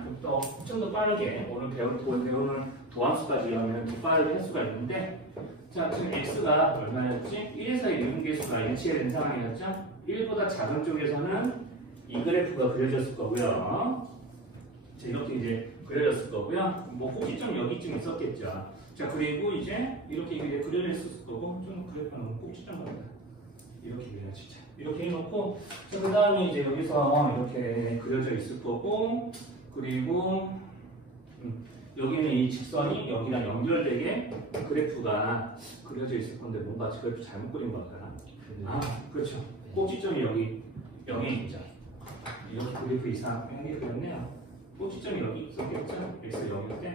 좀 더 빠르게 오늘 배우는 도함수까지 하면 더 빠르게 할 수가 있는데, 자, 지금 x가 얼마였지? 1에서의 미분계수가 일치된 상황이었죠? 1보다 작은 쪽에서는 이 그래프가 그려졌을 거고요. 자, 이렇게 이제 그려졌을 거고요. 뭐 꼭지점 여기쯤 있었겠죠. 자, 그리고 이제 이렇게 그려졌을 거고, 좀 그래프는 꼭지점 같다. 이렇게 그려지죠. 이렇게 해놓고, 그 다음에 이제 여기서 이렇게 그려져 있을 거고, 그리고 여기는 이 직선이 여기랑 연결되게 그래프가 그려져 있을 건데 뭔가 그래프 잘못 그린 걸까요? 그렇죠. 꼭지점이 여기 0에 있죠. 이렇게 그래프 이상하게 그렸네요. 꼭지점이 여기 있었겠죠? x 0일 때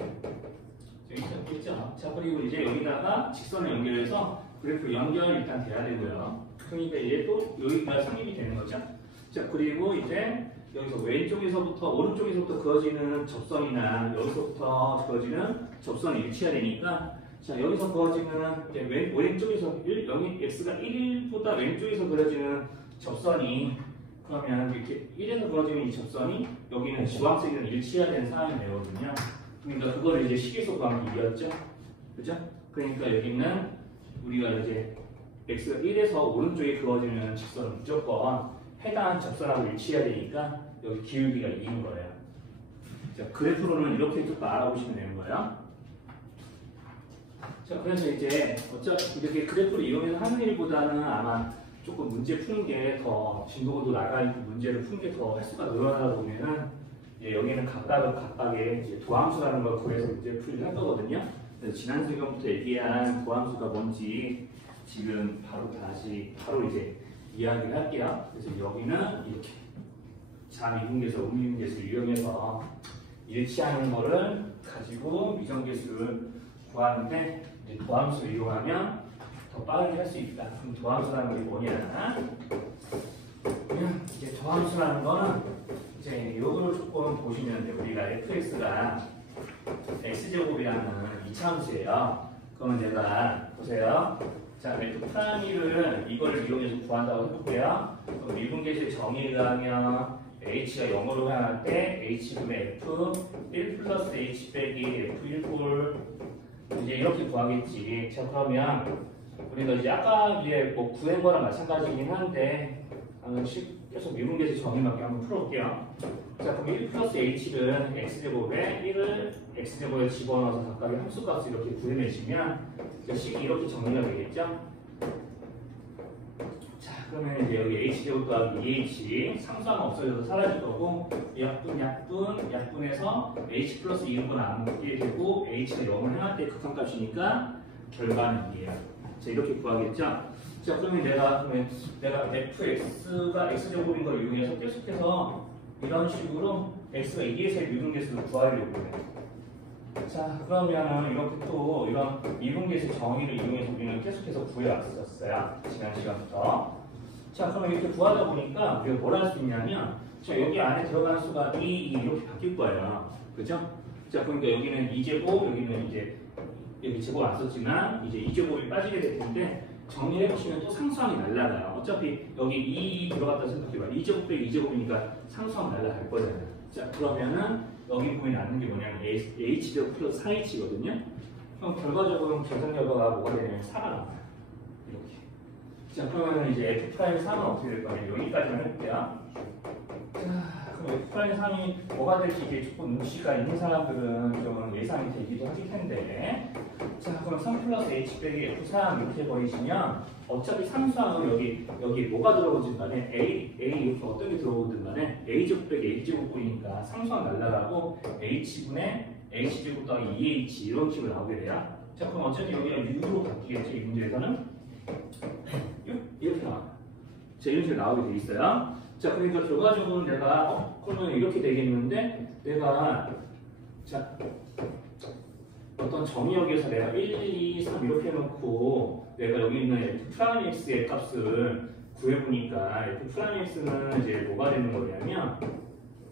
여기 있었겠죠. 자, 그리고 이제 여기다가 직선을 연결해서 그래프 연결이 일단 돼야 되고요. 그러니까 이제 또 여기가 성립이 되는 거죠. 자, 그리고 이제 여기서 왼쪽에서부터 오른쪽에서부터 그어지는 접선이나 여기서부터 그어지는 접선이 일치해야 되니까, 자, 여기서 그어지는 이제 왼쪽에서 여기 x가 1보다 왼쪽에서 그려지는 접선이 그러면 이렇게 1에서 그어지는 이 접선이 여기는 주황색이랑 일치해야 되는 상황이 되거든요. 그러니까 그거를 이제 식에서 구하면 2였죠. 그죠? 그러니까 여기는 우리가 이제 x가 1에서 오른쪽에 그어지는 직선은 무조건 해당하는 접선하고 일치해야 되니까 여기 기울기가 2인 거예요. 자, 그래프로는 이렇게 쭉 알아보시면 되는 거예요. 자, 그래서 이제 어차피 이렇게 그래프를 이용해서 하는 일보다는 아마 조금 문제 푸는 게 더 진도도 나가 있고 문제를 푸는 게 더 횟수가 늘어나다 보면은 이제 여기는 각각의 이제 도함수라는 걸 구해서 문제 풀이를 할 거거든요. 그래서 지난 시간부터 얘기한 도함수가 뭔지 지금 바로 이제 이야기를 할게요. 그래서 여기는 이렇게 자미분계수, 음미분계수를 이용해서 일치하는 거를 가지고 미정계수를 구하는데 이제 도함수를 이용하면 더 빠르게 할 수 있다. 그럼 도함수라는 게 뭐냐? 이제 도함수라는 거는 이제 이거를 조금 보시면 돼요. 우리가 fx가 x제곱이라는 이차함수예요. 그러면 내가 보세요. 자, f'1을 이걸 이용해서 구한다고 해볼게요. 그럼 미분계수의 정의에 의하면 h가 0으로 향할 때 h분의 f 1 플러스 h 빼기 f1꼴 이제 이렇게 구하겠지. 자, 그러면 우리가 이제 아까 이제 뭐 구한 거랑 마찬가지긴 한데 계속 미분계수 정의밖에 한번 풀어볼게요. 자, 그럼 1 플러스 h를 x제곱에 1을 x제곱에 집어넣어서 각각의 함수값을 이렇게 구해내시면 식이 이렇게 정리가 되겠죠? 자, 그러면 이제 여기 h제곱 더하기 2h 상수하면 없어져서 사라질 거고 약분에서 h 플러스 2는 건 안 먹게 되고 h가 0을 향할 때 극한값이니까 결과는 2예요. 자, 이렇게 구하겠죠? 자, 그러면 내가 fx가 x제곱인 걸 이용해서 계속해서 이런 식으로 x가 2에서의 미분계수를 구하려고 해요. 자, 그러면 이렇게 또 이런 미분계수 정의를 이용해서 우리는 계속해서 구해왔었어요. 지난 시간부터. 자, 그러면 이렇게 구하다 보니까 우리가 뭘 할 수 있냐면 자, 여기 안에 들어가는 수가 2 이렇게 바뀔 거예요. 그죠? 자, 그러니까 여기는 2제곱, 여기는 이제 여기 제곱 안 썼지만 이제 2제곱이 빠지게 될 텐데 정리해보시면 또 상수항이 날라가요. 어차피 여기 2 들어갔다 생각해봐. 2제곱 빼기 2제곱이니까 상수항 날라갈 거잖아요. 자, 그러면은 여기 보면 남는 게 뭐냐면 h제곱 플러스 4h거든요. 그럼 결과적으로 계산 결과가 뭐가 되냐면 4가 나와요. 이렇게. 자, 그러면 이제 f'3은 어떻게 될 거냐면 여기까지만 해볼게요. 자, 그럼 f'3이 뭐가 될지 이게 조금 눈치가 있는 사람들은 좀 예상이 되기도 하실 텐데. 자, 그럼 3 플러스 h 빼기 f3 이렇게 해버리시면 어차피 상수항은 여기 뭐가 들어오든 간에 a 이렇게 어떤 게 들어오든 간에 a제곱 빼기 a제곱분이니까 상수항 날라가고 h분의 h제곱 더하기 2h 이런 식으로 나오게 돼요. 자, 그럼 어차피 여기가 6으로 바뀌겠죠. 이 문제에서는 6? 이렇게 나와요. 자, 이런 식으로 나오게 돼 있어요. 자, 그러니까 결과적으로 내가 그러면 이렇게 되겠는데 내가 자 어떤 정의역에서 내가 1, 2, 3 이렇게 해놓고 내가 여기 있는 f'(x의 값을 구해보니까 f'(x는 이제 뭐가 되는 거냐면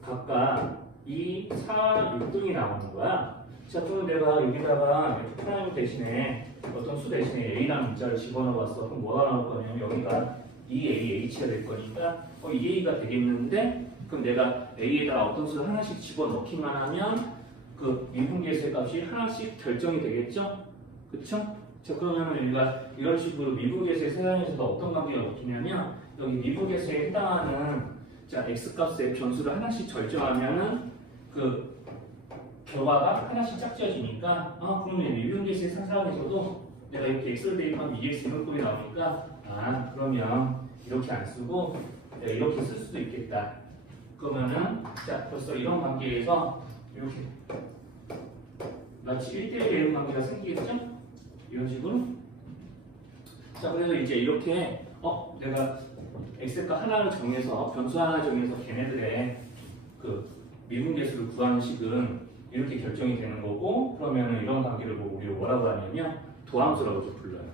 각각 2, 4, 6등이 나오는 거야. 자, 그럼 내가 여기다가 f' 대신에 어떤 수 대신에 a라는 문자를 집어넣어봤어. 그럼 뭐가 나올 거냐면 여기가 2ah가 될 거니까 2a가 되겠는데 그럼 내가 a에다가 어떤 수를 하나씩 집어넣기만 하면 그 미분계수의 값이 하나씩 결정이 되겠죠? 그쵸? 자, 그러면 우리가 이런 식으로 미분계수의 세상에서도 어떤 관계가 먹히냐면 여기 미분계수에 해당하는 자 x값의 변수를 하나씩 결정하면은 그 결과가 하나씩 짝지어지니까 그러면 미분계수의 세상에서도 내가 이렇게 x를 대입하면 2x 이만큼이 나오니까 그러면 이렇게 안 쓰고 내가 이렇게 쓸 수도 있겠다. 그러면은 자 벌써 이런 관계에서 이렇게 마치 1대1 이런 관계가 생기겠죠? 이런 식으로. 자, 그래서 이제 이렇게 내가 x값 하나를 정해서 변수 하나 정해서 걔네들의 그 미분계수를 구하는 식은 이렇게 결정이 되는 거고 그러면은 이런 관계를 우리가 뭐라고 하냐면 도함수라고 좀 불러요.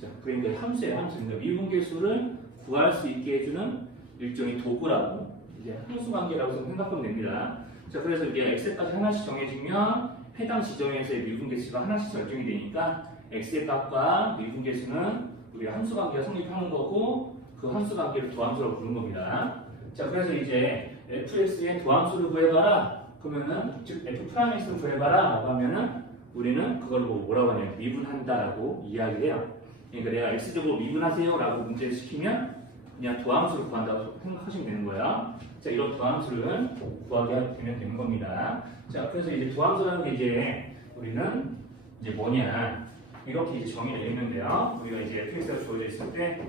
자, 그러니까 함수예요, 함수. 그러니까 미분계수를 구할 수 있게 해주는 일종의 도구라고 이제 함수 관계라고 생각하면 됩니다. 자, 그래서 이게 x까지 하나씩 정해지면 해당 지점에서의 미분계수가 하나씩 결정이 되니까 x의 값과 미분계수는 우리가 함수 관계가 성립하는 거고 그 함수 관계를 도함수라고 부르는 겁니다. 자, 그래서 이제 fx의 도함수를 구해봐라. 그러면은 즉 f'(x를 구해봐라 라고 하면은 우리는 그걸 뭐라고 하냐면 미분한다라고 이야기해요. 그러니까 내가 x제곱 미분하세요 라고 문제를 시키면 그냥 도함수를 구한다고 생각하시면 되는 거예요. 자, 이런 도함수를 구하게 되면 되는 겁니다. 자, 그래서 이제 도함수라는 게 이제 우리는 이제 뭐냐 이렇게 이제 정의를 내리는데요. 우리가 이제 fx가 주어져 있을 때,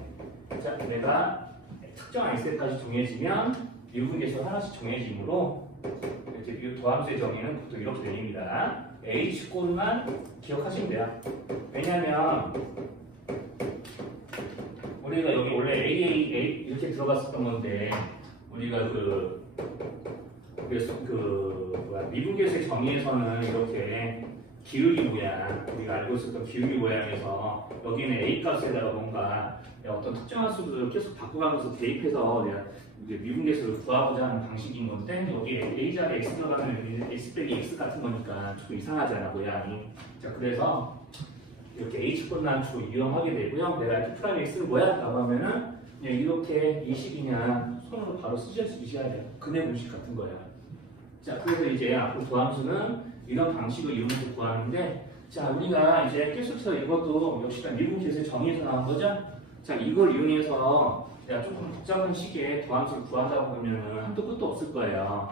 자, 내가 특정한 x까지 정해지면 미분계수 하나씩 정해지므로 이제 이 도함수의 정의는 보통 이렇게 내립니다. h 꼴만 기억하시면 돼요. 왜냐면 우리가 여기 원래 A 이렇게 들어갔었던 건데 우리가 미분계수의 정의에서는 이렇게 기울기 모양, 우리가 알고 있었던 기울기 모양에서 여기는 A 값에다가 뭔가 어떤 특정한 수를 계속 바꿔가면서 대입해서 내가 이제 미분계수를 구하고자 하는 방식인 건데, 여기 A 자리에 X 들어가면 X 빼기 X 같은 거니까 조금 이상하잖아, 모양이. 자, 그래서 이렇게 H분란축 이용하게 되고요. 내가 F 프라임 X는 뭐야? 라고 하면은 그냥 이렇게 이 식이냐 손으로 바로 쓰셔야 돼요. 근해 공식 같은 거예요. 자, 그래서 이제 앞으로 도함수는 이런 방식을 이용해서 구하는데, 자, 우리가 이제 계속해서 이것도 역시나 미분계수의 정의에서 나온 거죠? 자, 이걸 이용해서 내가 조금 복잡한 식의 도함수를 구한다고 하면은 한도 끝도 없을 거예요.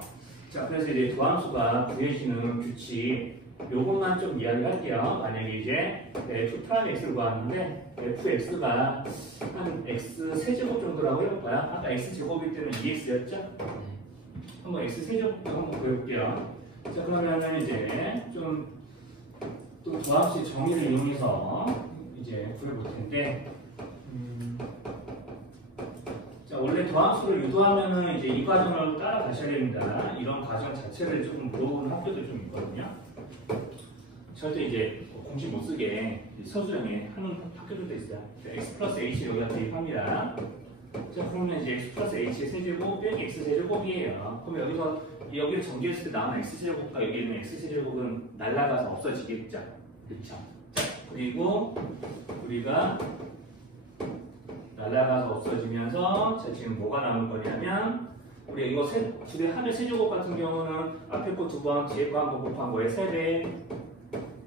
자, 그래서 이제 도함수가 구해지는 규칙, 요것만 좀 이야기할게요. 만약에 이제 f 프라임 x를 구하는데 fx가 한 x 세제곱 정도라고 해볼까요? 아까 x 제곱일 때는 2x였죠? 한번 x 세제곱도 한번 구해볼게요. 자, 그러면은 이제 좀 또 도함수의 정의를 이용해서 이제 구해볼 텐데, 자, 원래 도함수를 유도하면은 이제 이 과정을 따라가셔야 됩니다. 이런 과정 자체를 조금 물어보는 학교도 좀 있거든요. 절대 이제 공식 못 쓰게 서술형에 하는 학교들도 있어요. x 플러스 h 여기다 대입합니다. 자, 그러면 이제 x 플러스 h의 세제곱 빼기 x 세제곱이에요. 그럼 여기를 전개했을 때 나오는 x 세제곱과 여기 있는 x 세제곱은 날아가서 없어지겠죠. 그렇죠. 자, 그리고 우리가 날아가서 없어지면서 자, 지금 뭐가 남을 거냐면, 우리 이거 두 개 합의 세제곱 같은 경우는 앞에 거 두 번, 뒤에 거 한 번 곱한 거에 3배.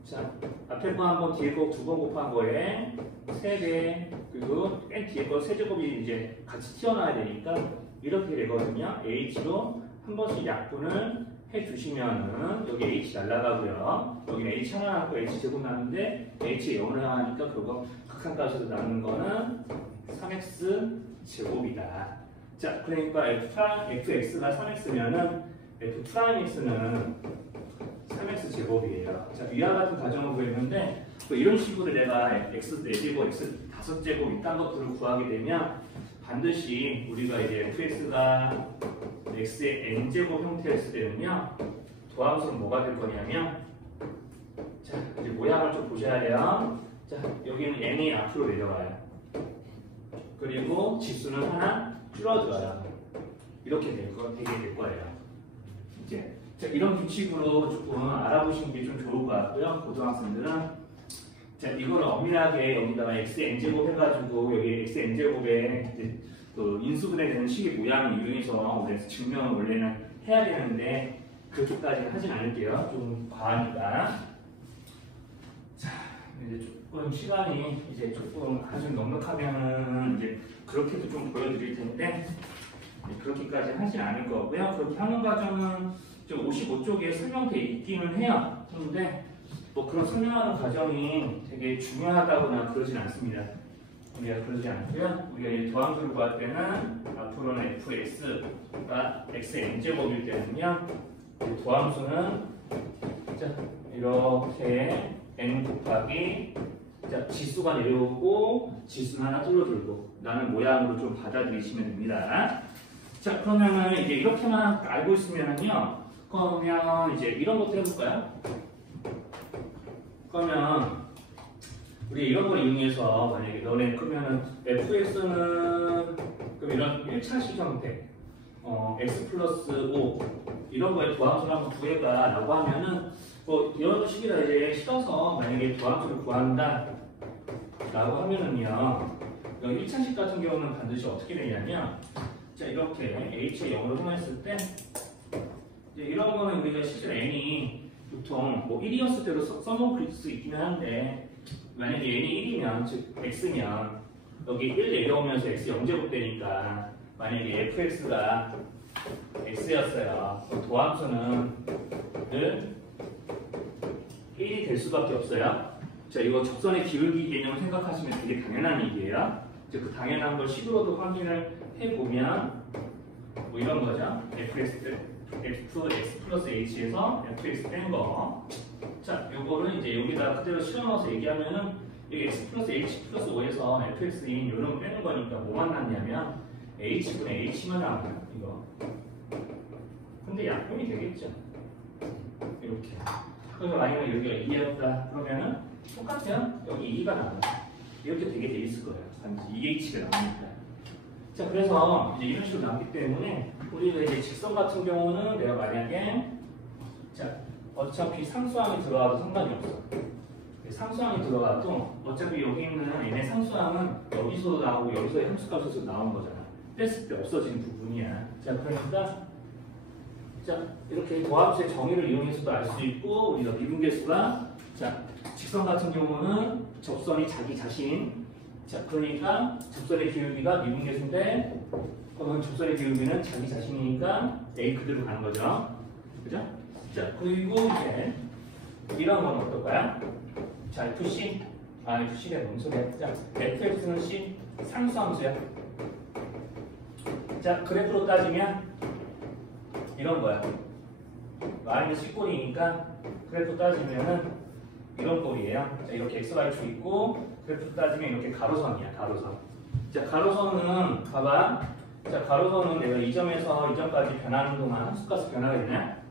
자, 앞에 거 한 번, 뒤에 거 두 번 곱한 거에 3배. 그리고 맨 뒤에 거 세제곱이 이제 같이 튀어나와야 되니까 이렇게 되거든요. h로 한 번씩 약분을 해주시면은 여기 h 날라가고요. 여기는 h 하나 남고 h 제곱 나는데 h 0을 하니까 그거 극한값에서 남는 거는 3x 제곱이다. 자, 그러니까 fx가 3x면은 f 프라임 x는 3x 제곱이에요. 자, 위와 같은 가정을 구했는데 또 이런 식으로 내가 x 4제곱, x 5제곱 이딴 것들을 구하게 되면 반드시 우리가 이제 fx가 x의 n제곱 형태였을 때는요, 도함수는 뭐가 될 거냐면, 자, 이제 모양을 좀 보셔야 돼요. 자, 여기는 n이 앞으로 내려가요. 그리고 지수는 하나 줄어들어요. 이렇게 되게 될 거예요. 이제 자, 이런 규칙으로 조금 알아보시는 게 좀 좋을 것 같고요. 고등학생들은 자, 이걸 엄밀하게 여기다가 xn제곱 해가지고 여기 xn제곱에 이제 그 인수분해 되는 식의 모양을 이용해서 우리가 증명을 원래는 해야 되는데 그렇게까지 하진 않을게요. 좀 과하니까. 자, 이제 조금 시간이 이제 조금 아주 넉넉하면은 이제 그렇게도 좀 보여드릴 텐데 그렇게까지 하진 않을 거고요. 그렇게 하는 과정은 좀 55쪽에 설명되어 있기는 해요. 그런데 뭐 그런 설명하는 과정이 되게 중요하다거나 그러진 않습니다. 우리가 그러지 않고요. 우리가 이 도함수를 구할 때는 앞으로는 fx가 xn제곱일 때는요, 도함수는 자, 이렇게 n 곱하기 자, 지수가 내려오고 지수는 하나 줄어들고 라는 모양으로 좀 받아들이시면 됩니다. 자, 그러면은 이제 이렇게만 알고 있으면은요, 그러면 이제 이런 것도 해볼까요? 그러면 우리 이런 걸 이용해서 만약에 너네 그러면은 fx는 그럼 이런 1차식 형태 x 플러스 5 이런 거에 도함수를 한번 구해봐 라고 하면은 뭐 이런 식이라 이제 실어서 만약에 도함수를 구한다 라고 하면은요, 여기 1차식 같은 경우는 반드시 어떻게 되냐면, 자, 이렇게 h의 0으로 통했을 때 이제 이런 거는 우리가 실제로 n이 보통 뭐 1이었을 때로 써먹을 수 있기는 한데, 만약에 n이 1이면 즉 x면 여기 1 내려오면서 x 0제곱 되니까 만약에 fx가 x였어요. 그럼 도함수는 늘 1이 될 수밖에 없어요. 자, 이거 접선의 기울기 개념 생각하시면 되게 당연한 얘기예요. 이제 그 당연한 걸 식으로도 확인을 해보면 뭐 이런 거죠. fx 플러스 h에서 fx 뺀 거. 자, 요거를 이제 여기다 그대로 실어넣어서 얘기하면은 여기 x 플러스 h 플러스 5에서 fx인 요런 거 빼는 거니까 뭐만 남냐면 h분의 h만 나와요. 이거. 근데 약분이 되겠죠. 이렇게. 그래서 라인은 여기가 2였다. 그러면은 똑같아요. 여기 2가 나와요. 이렇게 되게 돼 있을 거예요. 단지 2h가 나오니까. 자, 그래서 이제 이런 식으로 나왔기 때문에 우리가 이제 직선 같은 경우는 내가 만약에 자, 어차피 상수항이 들어가도 상관이 없어. 상수항이 들어가도 어차피 여기 있는 얘네 상수항은 여기서 나오고 여기서의 함수값에서 나온 거잖아. 뺐을 때 없어진 부분이야. 자, 그러니까 자, 이렇게 도함수의 정의를 이용해서도 알 수 있고 우리가 미분계수가 자, 직선 같은 경우는 접선이 자기 자신 자, 그러니까 접선의 기울기가 미분계수인데 그러면 접선의 기울기는 자기 자신이니까 A 그대로 가는 거죠. 그죠? 자, 그리고 이제 이런 건 어떨까요? 자, FC FC가 뭔 소리야? 자, fx는 C 상수함수야. 자, 그래프로 따지면 이런 거야. 마이너스 C꼴이니까 그래프 따지면은 이런 꼴이에요. 자, 이렇게 xy축 있고 그래프 따지면 이렇게 가로선이야. 가로선. 자, 가로선은 봐봐. 자, 가로선은 내가 이 점에서 이 점까지 변하는 동안 함수값이 변화가 있나요?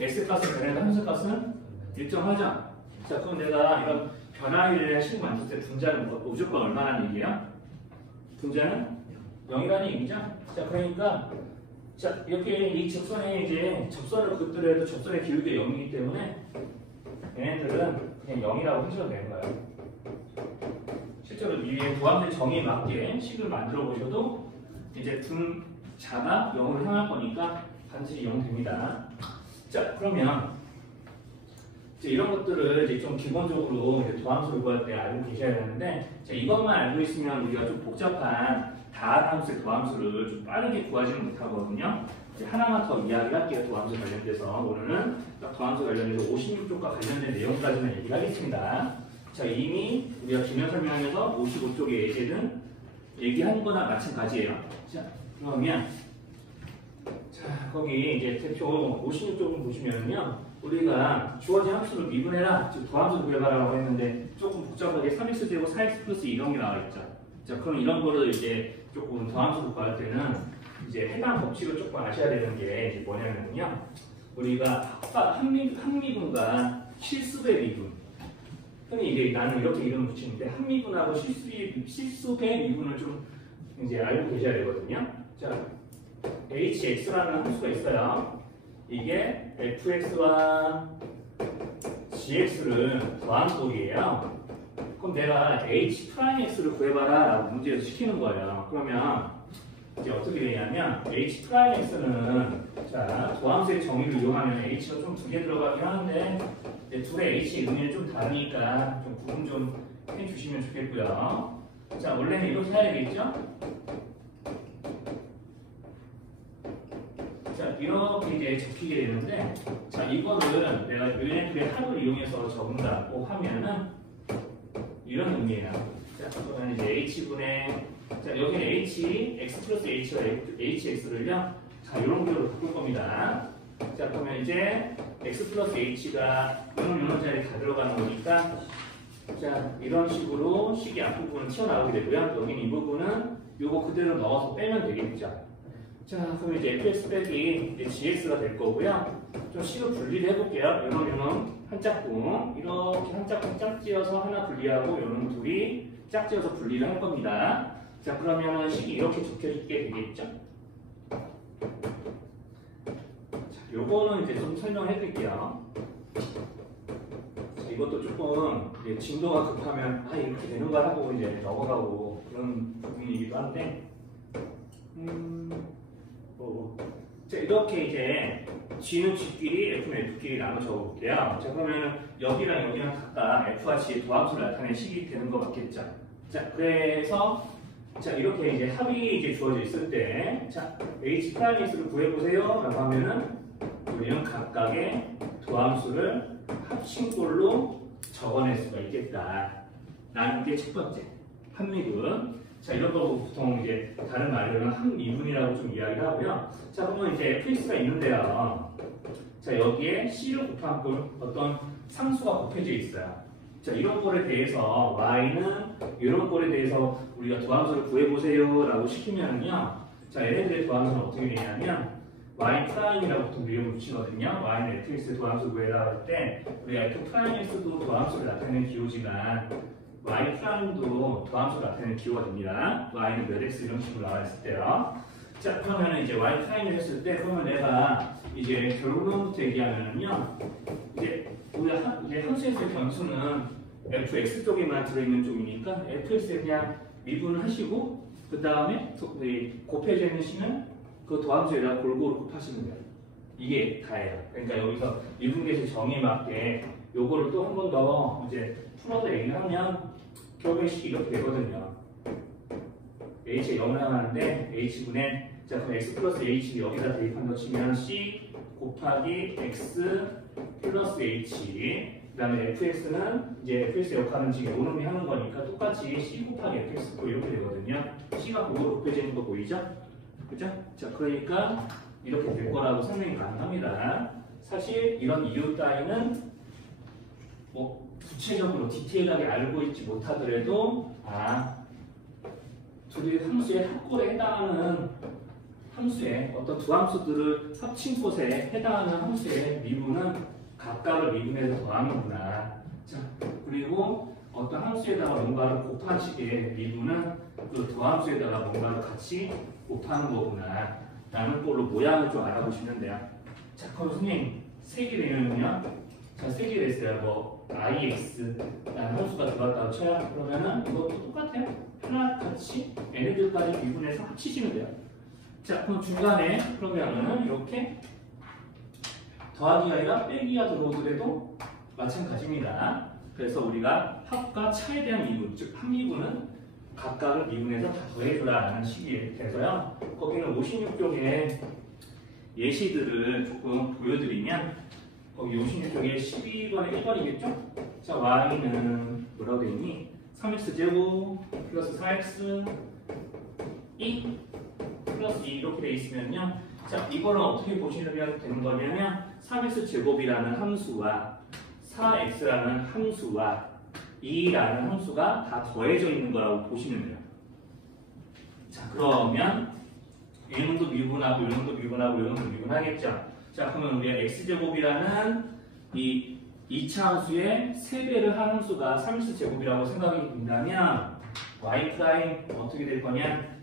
x값은 변해도 함수값은 일정하죠? 자, 그럼 내가 이런 변화율의 식을 만들 때 분자는 무조건 얼마나 얘기야? 분자는 0이라는 얘기죠? 자, 그러니까 자, 이렇게 이 직선에 이제 접선을 긋더라도 접선의 기울기가 0이기 때문에 얘네들은 그냥 0이라고 해줘도 되는 거예요. 실제로 이 도함수의 정의에 맞게 식을 만들어 보셔도 이제 분자가 0으로 향할 거니까 반드시 0 됩니다. 자, 그러면 이제 이런 것들을 이제 좀 기본적으로 이제 도함수를 구할 때 알고 계셔야 되는데 자, 이것만 알고 있으면 우리가 좀 복잡한 다함수의 도함수를 좀 빠르게 구하지는 못하거든요. 이제 하나만 더 이야기할게요. 도함수 관련돼서 오늘은 도함수 관련해서 56쪽과 관련된 내용까지만 얘기하겠습니다. 자, 이미 우리가 기면 설명에서 55쪽의 예제는 얘기한 거나 마찬가지예요. 자, 그러면 자, 거기 이제 대표 56쪽을 보시면요. 우리가 주어진 함수를 미분해라. 즉 도함수 구해봐라고 했는데 조금 복잡하게 3x 제곱 4x 플러스 이런 게 나와 있죠. 자, 그럼 이런 거를 이제 조금 도함수 구할 때는 이제 해당 법칙을 조금 아셔야 되는 게 이제 뭐냐면요. 우리가 합미분과 실수배 미분. 흔히 이제 나는 이렇게 이름을 붙이는데 합미분하고 실수배 미분을 좀 이제 알고 계셔야 되거든요. 자, hx라는 함수가 있어요. 이게 fx와 gx를 더한 꼴이에요. 그럼 내가 h'x를 구해봐라 라고 문제에서 시키는 거예요. 그러면 이제 어떻게 되냐면 h'x는 자, 도함수의 정의를 이용하면 h가 좀 두 개 들어가긴 하는데 이제 둘의 h의 의미는 좀 다르니까 좀 구분 좀 해주시면 좋겠고요. 자, 원래는 이렇게 해야 되겠죠? 자, 이렇게 이제 적히게 되는데 자, 이거를 내가 얘네들의 합을 이용해서 적는다고 하면은 이런 의미예요. 자, 그러면 이제 h분의 자, 여기는 h, x 플러스 h와 hx를요. 자, 이런 구조로 바꿀 겁니다. 자, 그러면 이제 x 플러스 h가 요런 자리에 다 들어가는 거니까 자, 이런 식으로 식이 앞부분은 튀어나오게 되고요. 여기는 이 부분은 요거 그대로 넣어서 빼면 되겠죠. 자, 그럼 이제 fx 빼기 gx가 될 거고요. 좀 식을 분리를 해볼게요. 요놈 한 짝꿍 이렇게 한 짝꿍 짝지어서 하나 분리하고 요놈 둘이 짝지어서 분리를 할 겁니다. 자, 그러면은 식이 이렇게 적혀지게 되겠죠? 자, 요거는 이제 좀 설명해 드릴게요. 자, 이것도 조금 진도가 급하면 이렇게 되는 걸 하고 이제 넘어가고 그런 부분이기도 한데 자, 이렇게 이제 G는 G끼리, F는 F끼리 나눠 적어볼게요. 자, 그러면 여기랑 여기랑 각각 F와 G의 도함수를 나타낸 식이 되는 거 맞겠죠? 자, 그래서 자, 이렇게 이제 합이 이제 주어져 있을 때, 자, h 프라임 x를 구해보세요. 라고 하면은, 우리는 각각의 도함수를 합친 꼴로 적어낼 수가 있겠다. 라는 게 첫 번째. 합미분. 자, 이런 거 보통 이제 다른 말로는 합미분이라고 좀 이야기를 하고요. 자, 그러면 이제 fx가 있는데요. 자, 여기에 c를 곱한 꼴, 어떤 상수가 곱해져 있어요. 자, 이런 꼴에 대해서 y는 이런 꼴에 대해서 우리가 도함수를 구해보세요 라고 시키면은요. 자, 얘네들의 도함수는 어떻게 되냐면 y 프라임이라고 보통 이름을 붙이거든요. y는 fx의 도함수 구해라 할 때 우리가 f 프라임x도 도함수를 나타내는 기호지만 y 프라임도 도함수를 나타내는 기호가 됩니다. y는 몇 x 이런 식으로 나와 있을 때요. 자, 그러면 이제 y 프라임을 했을 때 그러면 내가 이제 결론부터 얘기하면은요. 이제 우리가 이제 함수에서의 변수는 fx 쪽에만 들어있는 쪽이니까 fx에 그냥 미분을 하시고 그 다음에 곱해져 있는 c는 그 도함수에다가 골고루 곱하시면 돼요. 이게 다예요. 그러니까 여기서 미분계수 정의에 맞게 요거를 또 한 번 더 이제 풀어서 얘기를 하면 결국에 식이 이렇게 되거든요. h에 0을 하는데 h분의 자 그럼 x 플러스 h 여기다 대입한 거 치면 c 곱하기 x 플러스 h 그 다음에 fx는 이제 fx의 역할은 지금 요놈이 하는 거니까 똑같이 c 곱하기 fx 또 이렇게 되거든요. c가 그거로 곱해지는 거 보이죠? 그죠? 자 그러니까 이렇게 될 거라고 설명이 가능합니다. 사실 이런 이유 따위는 뭐 구체적으로 디테일하게 알고 있지 못하더라도 둘이 함수의 합골에 해당하는 함수의 어떤 두 함수들을 합친 곳에 해당하는 함수의 미분은 각각을 미분해서 더하는구나. 자, 그리고 어떤 함수에다가 뭔가를 곱한 식의 미분은 그 더함수에다가 뭔가를 같이 곱하는 거구나. 라는 걸로 모양을 좀 알아보시면 돼요. 자, 그럼 선생님, 세개 되면요. 자, 세개 됐어요. 뭐, ix 라는 함수가 들어갔다고 쳐요. 그러면은 이것도 똑같아요. 하나 같이 얘네들까지 미분해서 합치시면 돼요. 자, 그럼 중간에 그러면은 이렇게 더하기가 아니라 빼기가 들어오더라도 마찬가지입니다. 그래서 우리가 합과 차에 대한 미분, 즉 합미분은 각각을 미분해서 다 더해줘라라는 식이 돼서요. 거기는 56쪽에 예시들을 조금 보여드리면 거기 56쪽에 12번에 1번이겠죠? 자, y는 뭐라고 되어 있니? 3x제곱 플러스 4x 2 플러스 2 이렇게 되어 있으면요. 자, 이거는 어떻게 보시면 되는 거냐면 3x제곱이라는 함수와 4x라는 함수와 2라는 함수가 다 더해져 있는 거라고 보시면 돼요. 자, 그러면 이놈도 미분하고 이놈도 미분하고 이놈도 미분하겠죠. 자, 그러면 우리가 x제곱이라는 이 2차 함수의 3배를 한 함수가 3x제곱이라고 생각이 된다면 y 프라임 어떻게 될 거냐?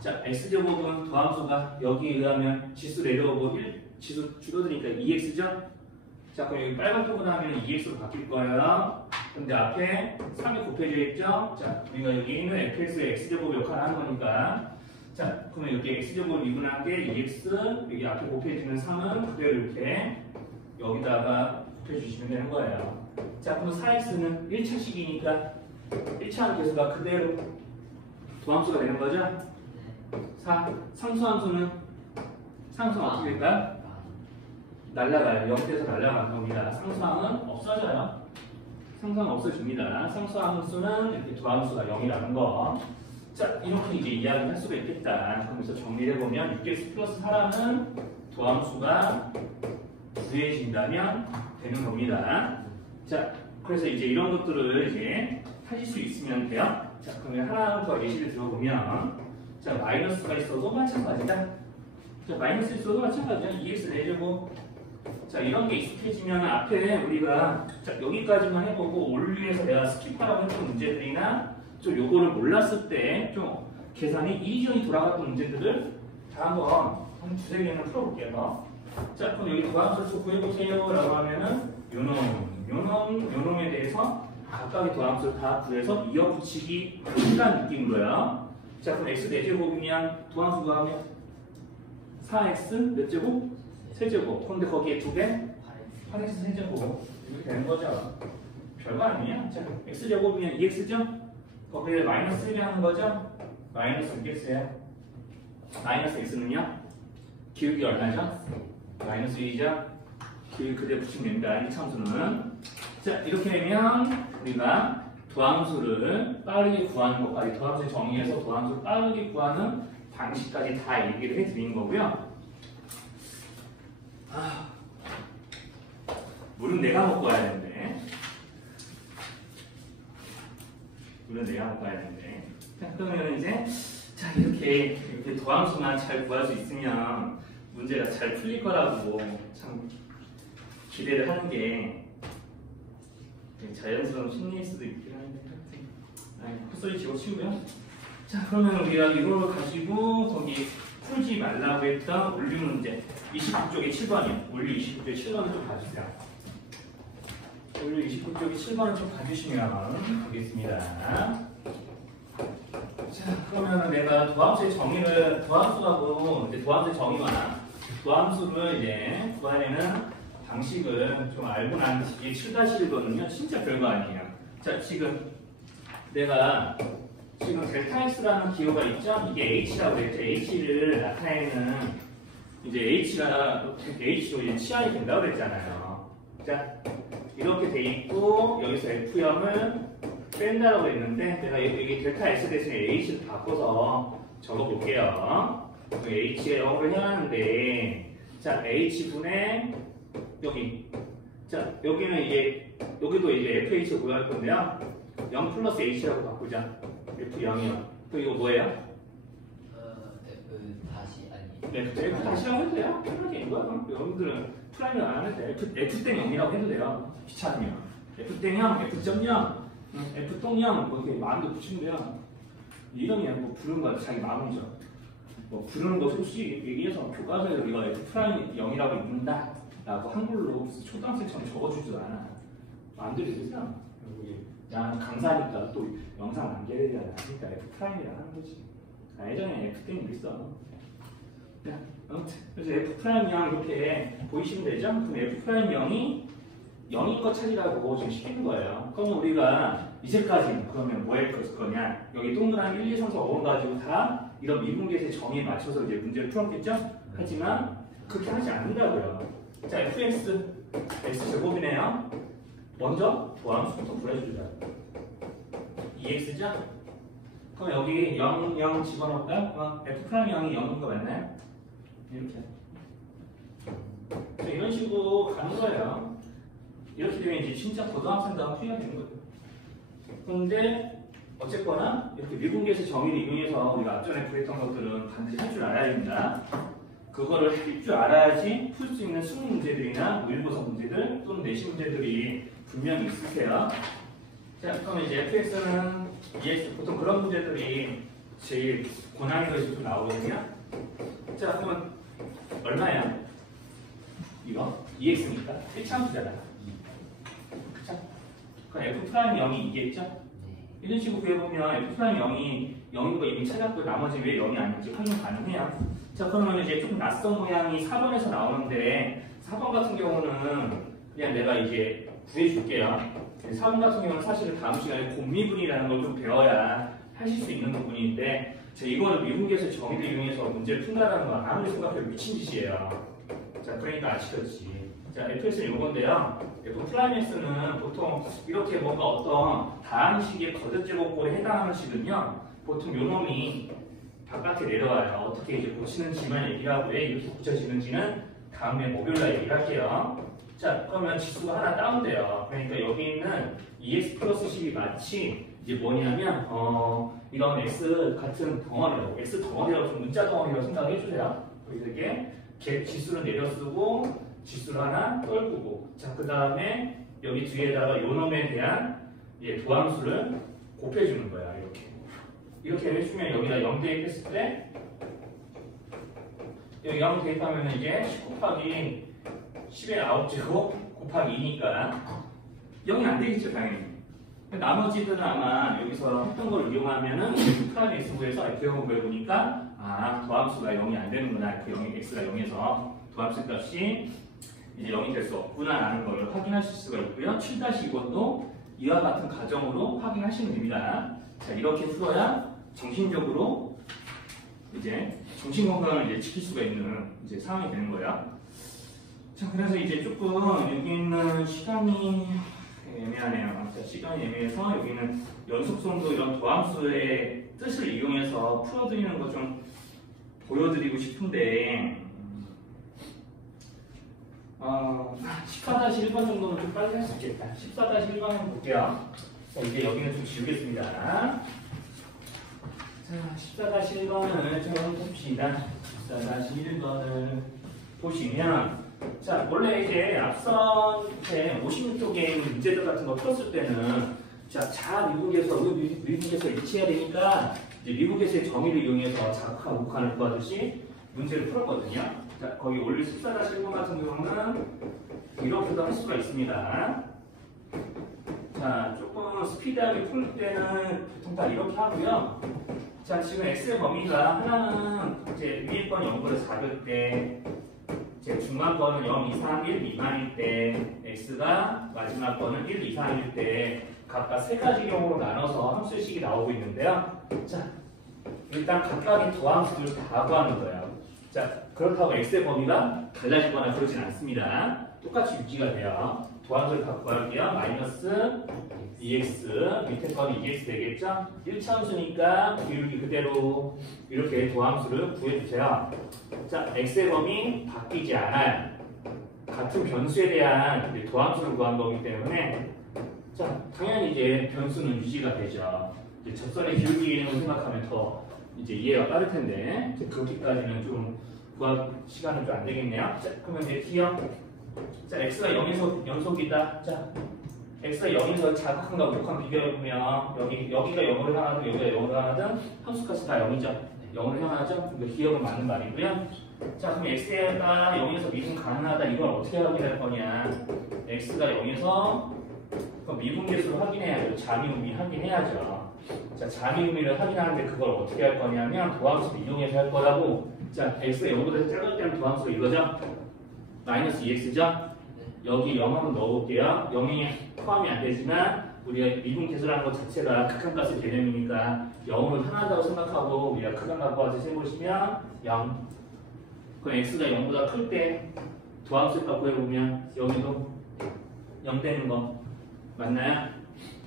자, x제곱은 더함수가 여기에 의하면 지수 내려오고 1 지수 줄어드니까 2x죠? 자, 그럼 여기 빨간 표가 나면 2x로 바뀔 거예요. 근데 앞에 3이 곱해져 있죠? 자, 우리가 여기는 fx의 x제곱 역할을 하는 거니까. 자, 그러면 여기 x제곱을 미분한 게 2x, 여기 앞에 곱해지는 3은 그대로 이렇게 여기다가 곱해주시면 되는 거예요. 자, 그럼 4x는 1차식이니까 1차 계수가 그대로 도함수가 되는 거죠? 4. 상수함수는 상수는 어떻게 될까요? 날라가요. 0대에서 날라가는 겁니다. 상수함은 없어져요. 상수함은 없어집니다. 상수함수는 이렇게 도함수가 0이라는 거. 자, 이렇게 이제 이야기할 수가 있겠다. 그러면서 정리를 해보면 6x 플러스 4라는 도함수가 구해진다면 되는 겁니다. 자, 그래서 이제 이런 것들을 이제 하실 수 있으면 돼요. 자, 그러면 하나 더 예시를 들어보면 자, 마이너스가 있어도 마찬가지다. 자, 마이너스 있어도 마찬가지야. 2x 내제곱. 자, 이런 게 익숙해지면 앞에 우리가 자, 여기까지만 해보고 올류에서 내가 스킵하라고 했던 문제들이나 좀 요거를 몰랐을 때 좀 계산이 이리저리 돌아갔던 문제들을 다 한 두세 개는 풀어볼게요. 자, 그럼 여기 도함수 구해보세요 라고 하면은 요놈에 대해서 각각의 도함수를 다 구해서 이어붙이기 이란 느낌으로요. 자, 그럼 x 4제곱이면 도함수가 하면 4x 몇 제곱? 세제곱. 그런데 거기에 2배? 8x 세제곱. 이렇게 되는 거죠. 별거 아니에요. 자, x제곱이면 2x죠? 거기에 마이너스 1이 하는 거죠? 마이너스 6x예요. 마이너스 x는요? 기울기 얼마죠? 마이너스 2죠? 기울기 그대로 붙이면 됩니다. 이 참수는. 자, 이렇게 되면 우리가 도함수를 빠르게 구하는 것까지, 도함수의 정의에서 도함수를 빠르게 구하는 방식까지 다 얘기를 해드린 거고요. 물은 내가 먹고 와야 되는데. 물은 내가 먹고 와야 되는데. 자, 그러면 이제, 자, 이렇게 도함수만 잘 구할 수 있으면 문제가 잘 풀릴 거라고 참 기대를 하는 게 자연스러운 심리일 수도 있긴 한데, 헛소리 집어치우고요. 자, 그러면 우리가 이걸 가지고 거기 풀지 말라고 했던 원리 문제 29쪽에 7번이요. 원리 29쪽에 7번을 좀 봐주세요. 원리 29쪽에 7번을 좀 봐주시면 되겠습니다. 자, 그러면 내가 도함수의 정의를, 도함수하고 이제 도함수의 정의와 도함수를 이제 구하려는 방식을 좀 알고 난 뒤에 7-1거든요. 진짜 별거 아니에요. 자, 지금 내가 지금 델타 X라는 기호가 있죠? 이게 H라고 했죠. H를 나타내는 이제 H로 이제 치환이 된다고 그랬잖아요. 자, 이렇게 돼 있고 여기서 F형을 뺀다라고 했는데 내가 여기 델타 S 대신에 H를 바꿔서 적어볼게요. H에 0을 해야 하는데 자, H분의 여기. 자, 여기는 이제 여기도 이제 FH를 구할 건데요. 0 플러스 H라고 바꾸자. F0이요. 또 이거 뭐예요? F 다시 아니. 네, F 다시라고 해도 돼요. 편하게 이거야. 여러분들은 프라임을 안 해도 돼. F 땡 0이라고 해도 돼요. 귀찮으면. F 땡 0, F.0, F 똥 0, 뭐 이렇게 마음대로 붙이면 돼요. 이름이야. 뭐 부르는 거 자기 마음이죠. 뭐 부르는 거 솔직히 얘기해서 교과서에 우리가 F 프라임 0이라고 읽는다 라고 한글로 초등학생처럼 적어주지도 않아. 마음대로 쓰세요. 난 강사니까 또 영상 남겨야 하니까 F 프라임이라 하는 거지. 예전에 F 땡이 있어. 자, 아무튼 그래서 F 프라임 0 이렇게 보이시면 되죠? 그럼 F 프라임 0이 0인 거 찾으라고 지금 시키는 거예요. 그러면 우리가 이제까지 그러면 뭐 했을 거냐? 여기 동그라미 1, 2, 3, 4, 5번 가지고 다 이런 미분계수의 정의에 맞춰서 이제 문제를 풀었겠죠? 하지만 그렇게 하지 않는다고요. 자, fx x제곱이네요. 먼저 도함수부터 구해주자. 2x죠? 그럼 여기 0, 0 집어넣을까요? f'0이 0인 거 맞나요? 이렇게. 자, 이런 식으로 가는 거예요. 이렇게 되면 이제 진짜 고등학생도 풀려야 되는 거예요. 그런데 어쨌거나 이렇게 미분계수 정의를 이용해서 우리가 앞전에 구했던 것들은 반드시 할 줄 알아야 됩니다. 그거를 할 줄 알아야지 풀 수 있는 수능 문제들이나 모의고사 문제들 또는 내신 문제들이 분명히 있으세요. 자, 그러면 이제 fx는 2x, 보통 그런 문제들이 제일 고난이도 식으로 나오거든요. 자, 그러면 얼마야? 이거 2x니까 1차함수잖아. 그쵸? 그럼 f'0이 이겠죠? 이런 식으로 구해보면 f'0이 0인 거 이미 찾았고 나머지 왜 0이 아닌지 확인 가능해요. 자, 그러면 이제 조금 낯선 모양이 4번에서 나오는데 4번 같은 경우는 그냥 내가 이제 구해줄게요. 4번 같은 경우는 사실은 다음 시간에 곱미분이라는 걸 좀 배워야 하실 수 있는 부분인데 이거는 미분계수 정의를 이용해서 문제를 푼다는 건 아무리 생각해도 미친 짓이에요. 자, 그러니까 아시겠지. 자, fx는 이건데요. f'(x는) 보통 이렇게 뭔가 어떤 다항식의 거듭제곱꼴에 해당하는 식은요. 보통 요 놈이 바깥에 내려와요. 어떻게 이제 고치는지만 얘기하고 왜 이렇게 고쳐지는지는 다음에 목요일날 얘기할게요. 자, 그러면 지수가 하나 다운돼요. 그러니까 여기 있는 2x 플러스 10이 마치 이제 뭐냐면 이런 x 같은 덩어리라고, x 덩어리라고 좀 문자 덩어리라고 생각해 주세요. 그래서 이게 지수를 내려쓰고 지수를 하나 떨구고, 자, 그 다음에 여기 뒤에다가 요 놈에 대한 도함수를 곱해주는 거야. 이렇게 해주면 여기다 0 대입했을 때 여기 0 대입하면 이제 10 곱하기 10의 9제곱 곱하기 2니까 0이 안 되겠죠, 당연히. 나머지들은 아마 여기서 했던 걸 이용하면은 프라임 x부에서 f0을 구해보니까 도함수가 0이 안 되는구나. f0이 x가 0에서 도함수 값이 이제 0이 될 수 없구나 라는 걸 확인하실 수가 있고요. 7-2번도 이와 같은 과정으로 확인하시면 됩니다. 자, 이렇게 풀어야 정신적으로 이제 정신 건강을 이제 지킬 수가 있는 이제 상황이 되는 거야. 자, 그래서 이제 조금 여기 있는 시간이 애매하네요. 자, 시간이 애매해서 여기는 연속성도 이런 도함수의 뜻을 이용해서 풀어드리는 거 좀 보여드리고 싶은데 14-1번 정도는 좀 빨리 할 수 있겠다. 14-1번 한번 볼게요. 자, 이제 여기는 좀 지우겠습니다. 자, 14-1번을 좀 봅시다. 14-1번을 보시면, 자, 원래 이제 앞선 56쪽에 문제들 같은 거 풀었을 때는, 자, 미국에서 일치해야 되니까, 이제 미국에서의 정의를 이용해서 자극하고 목한을 구하듯이 문제를 풀었거든요. 자, 거기 올릴 14-1번 같은 경우는 이렇게도 할 수가 있습니다. 자, 조금 스피드하게 풀 때는 보통 다 이렇게 하고요. 자, 지금 x의 범위가 하나는 이제 위에 건 0보다 작을 때, 제 중간 거는 0 이상 1 미만일 때, x가 마지막 거는 1 이상일 때 각각 세 가지 경우로 나눠서 함수식이 나오고 있는데요. 자, 일단 각각의 도함수를 다 구하는 거예요. 자, 그렇다고 x의 범위가 달라지거나 그러진 않습니다. 똑같이 유지가 돼요. 도함수를 다 구할게요. 마이너스 2x, 밑에 거는 2x 되겠죠? 1차함수니까 기울기 그대로 이렇게 도함수를 구해주세요. 자, x의 범위 바뀌지 않아요. 같은 변수에 대한 도함수를 구한 거기 때문에, 자, 당연히 이제 변수는 유지가 되죠. 이제 접선의 기울기를 생각하면 더 이제 이해가 빠를 텐데, 이제 그렇게까지는 좀 구할 시간은 좀 안 되겠네요. 자, 그러면 이제 t요. 자, x가 0에서 연속이다. 자, x가 0에서 자극한과 목한 비교해보면 여기가 0으로 향하든 여기가 0으로 향하든 함수값이 다 0이죠. 0으로 향하죠. 이거 기억은 맞는 말이고요. 자, 그럼 x가 0에서 미분 가능하다. 이걸 어떻게 확인할 거냐. x가 0에서 미분계수를 확인해야죠. 자미분미 확인해야죠. 자, 자미분미를 확인하는데 그걸 어떻게 할 거냐면 도함수를 이용해서 할 거라고. 자, x가 0보다 작을 때는 도함수가 이거죠. 마이너스 2x죠. 여기 0 한번 넣어볼게요. 0이 포함이 안 되지만 우리가 미분계수라는 것 자체가 극한값의 개념이니까 0을 하나다고 생각하고 우리가 극한값과 해보시면 0. 그럼 x가 0보다 클 때 도함수 값 구해보면 여기도 0 되는 거 맞나요?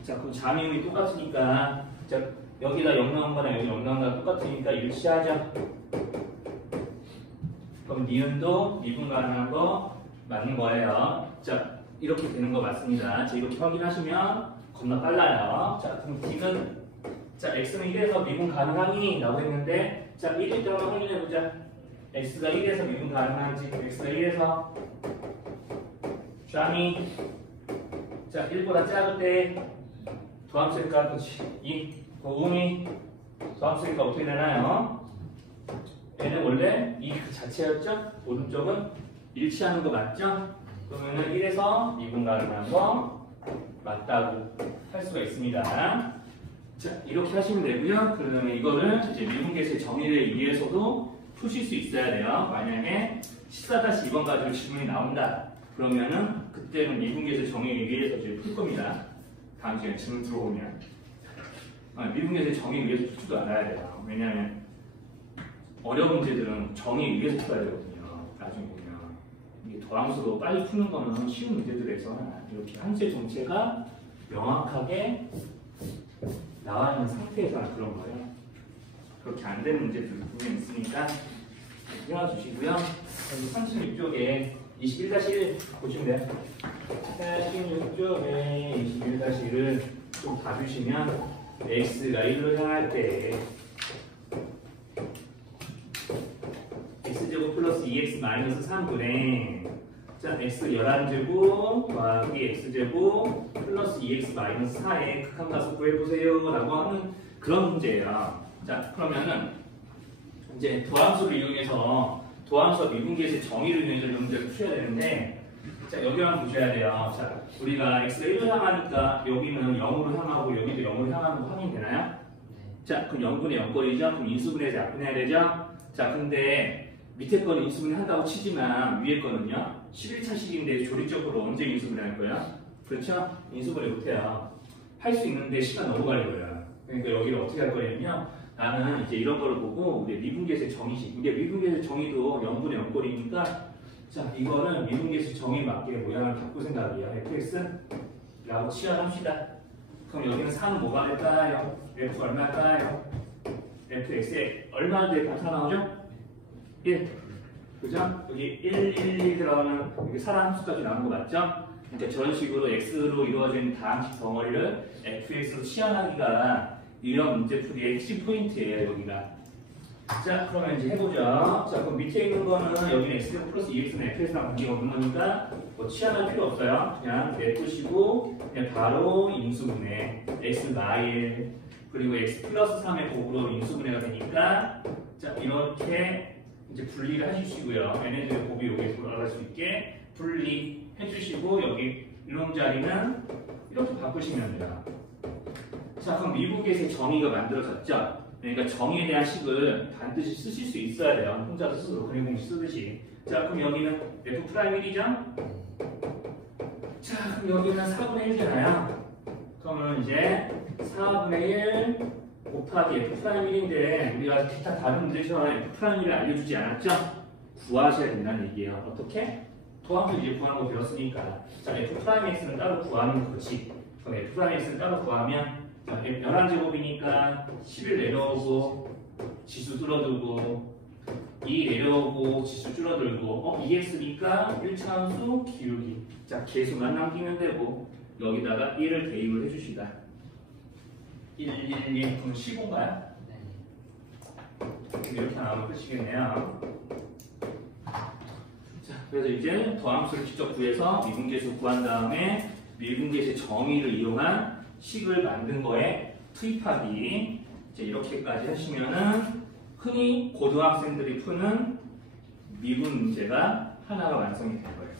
자, 그럼 자미음이 똑같으니까, 자, 여기다 0 나온 거나 여기 0 나온 거나 똑같으니까 일치하죠. 그럼 니은도 미분 가능한 거 맞는 거예요. 자, 이렇게 되는 거 맞습니다. 자, 이렇게 확인하시면 겁나 빨라요. 자, 그럼 D는, 자, X는 1에서 미분 가능하니? 라고 했는데, 자, 1일 때 한번 확인해보자. X가 1에서 미분 가능한지, X가 1에서 샤미, 자, 1보다 작을 때 도함수니까, 그렇지, 2, 음이 도함수니까 어떻게 되나요? 얘는 원래 이 그 자체였죠? 오른쪽은 일치하는 거 맞죠? 그러면은 1에서 미분 가능한 거 맞다고 할 수가 있습니다. 자, 이렇게 하시면 되고요. 그러면 이거를 이제 미분계수의 정의를 위해서도 푸실 수 있어야 돼요. 만약에 14-2번 가지고 질문이 나온다. 그러면은 그때는 미분계수의 정의를 위해서 이제 풀 겁니다. 다음 시간에 질문 들어오면. 미분계수의 정의를 위해서 풀지도 않아야 돼요. 왜냐하면 어려운 문제들은 정의 위에서 풀어야 되거든요. 나중에 보면 이게 도함수로 빨리 푸는 거는 쉬운 문제들에서 이렇게 함수의 정체가 명확하게 나와 있는 상태에서는 그런 거예요. 그렇게 안 되는 문제들이 분명히 있으니까 외워주시고요. 36쪽에 21-1 보시면 돼요. 36쪽에 21-1을 좀 봐주시면 x가 1로 향할 때 x제곱 플러스 2x 마이너스 3분의 자, x 11제곱 더하기 x제곱 플러스 2x 마이너스 4의 극한값을 구해보세요 라고 하는 그런 문제예요. 자, 그러면은 이제 도함수를 이용해서 도함수와 미분계수의 정의를 이용해서 이 문제를 푸셔야 되는데 자, 여기만 보셔야 돼요. 자, 우리가 x가 1로 향하니까 여기는 0으로 향하고 여기도 0으로 향하는 거 확인되나요? 자, 그럼 0분의 0거리죠? 그럼 인수분해해서 약분해야 되죠? 자, 근데 밑에 거는 인수분해 한다고 치지만 위에 거는요 11차식인데 조리적으로 언제 인수분해 할 거야? 그렇죠? 인수분해 못해요. 할 수 있는데 시간 너무 걸려요. 그러니까 여기를 어떻게 할 거냐면요. 나는 이제 이런 거를 보고 우리 미분계수의 정의식. 이게 미분계수의 정의도 0분의 0꼴이니까 자 이거는 미분계수 정의에 맞게 모양을 바꿀 생각이야. fx라고 치환합시다. 그럼 여기는 3은 뭐가 될까요? f 얼마일까요? fx에 얼마 될 나타나오죠? 1. 그죠? 여기 1, 1, 2 들어가는 여기 사람 함수까지 나오는 거 맞죠? 그러니까 저런 식으로 x로 이루어진 다항식 덩어리를 fx로 치환하기가 이런 문제풀이의 핵심 포인트예요, 여기가. 자, 그러면 이제 해보죠. 자, 그럼 밑에 있는 거는 여기는 x 플러스 2x는 fx랑 관계가 없는 거니까 뭐 치환할 필요 없어요. 그냥 냅두시고 그냥 바로 인수분해 x 마일 그리고 x 플러스 3의 곱으로 인수분해가 되니까 자, 이렇게 이제 분리를 해주시고요. n의 곱이 여기에서 올라갈 수 있게 분리해 주시고 여기 이런 자리는 이렇게 바꾸시면 돼요. 자, 그럼 미분계수의 정의가 만들어졌죠? 그러니까 정의에 대한 식을 반드시 쓰실 수 있어야 돼요. 혼자서 스스로 그림 공식 쓰듯이. 자, 그럼 여기는 f'1이죠? 자, 그럼 여기는 4분의 1이잖아요. 그러면 이제 4분의 1 곱하기 f'1인데 우리가 기타 다른 문제처럼 f'1을 알려주지 않았죠? 구하셔야 된다는 얘기예요. 어떻게? 도함수 이제 구하는 거 배웠으니까. 자, f'x는 따로 구하는 거지. 그럼 f'x는 따로 구하면 자, 11제곱이니까 11 내려오고 지수 줄어들고 2 내려오고 지수 줄어들고 2x니까 1차함수 기울기. 자, 계수만 남기면 되고 여기다가 1을 대입을 해주시다. 1, 1, 1, 그럼 15인가요? 네. 이렇게 나오면 끝이겠네요. 자, 그래서 이제 더함수를 직접 구해서 미분계수 구한 다음에 미분계수의 정의를 이용한 식을 만든 거에 투입하기. 이제 이렇게까지 하시면은 흔히 고등학생들이 푸는 미분 문제가 하나가 완성이 될 거예요.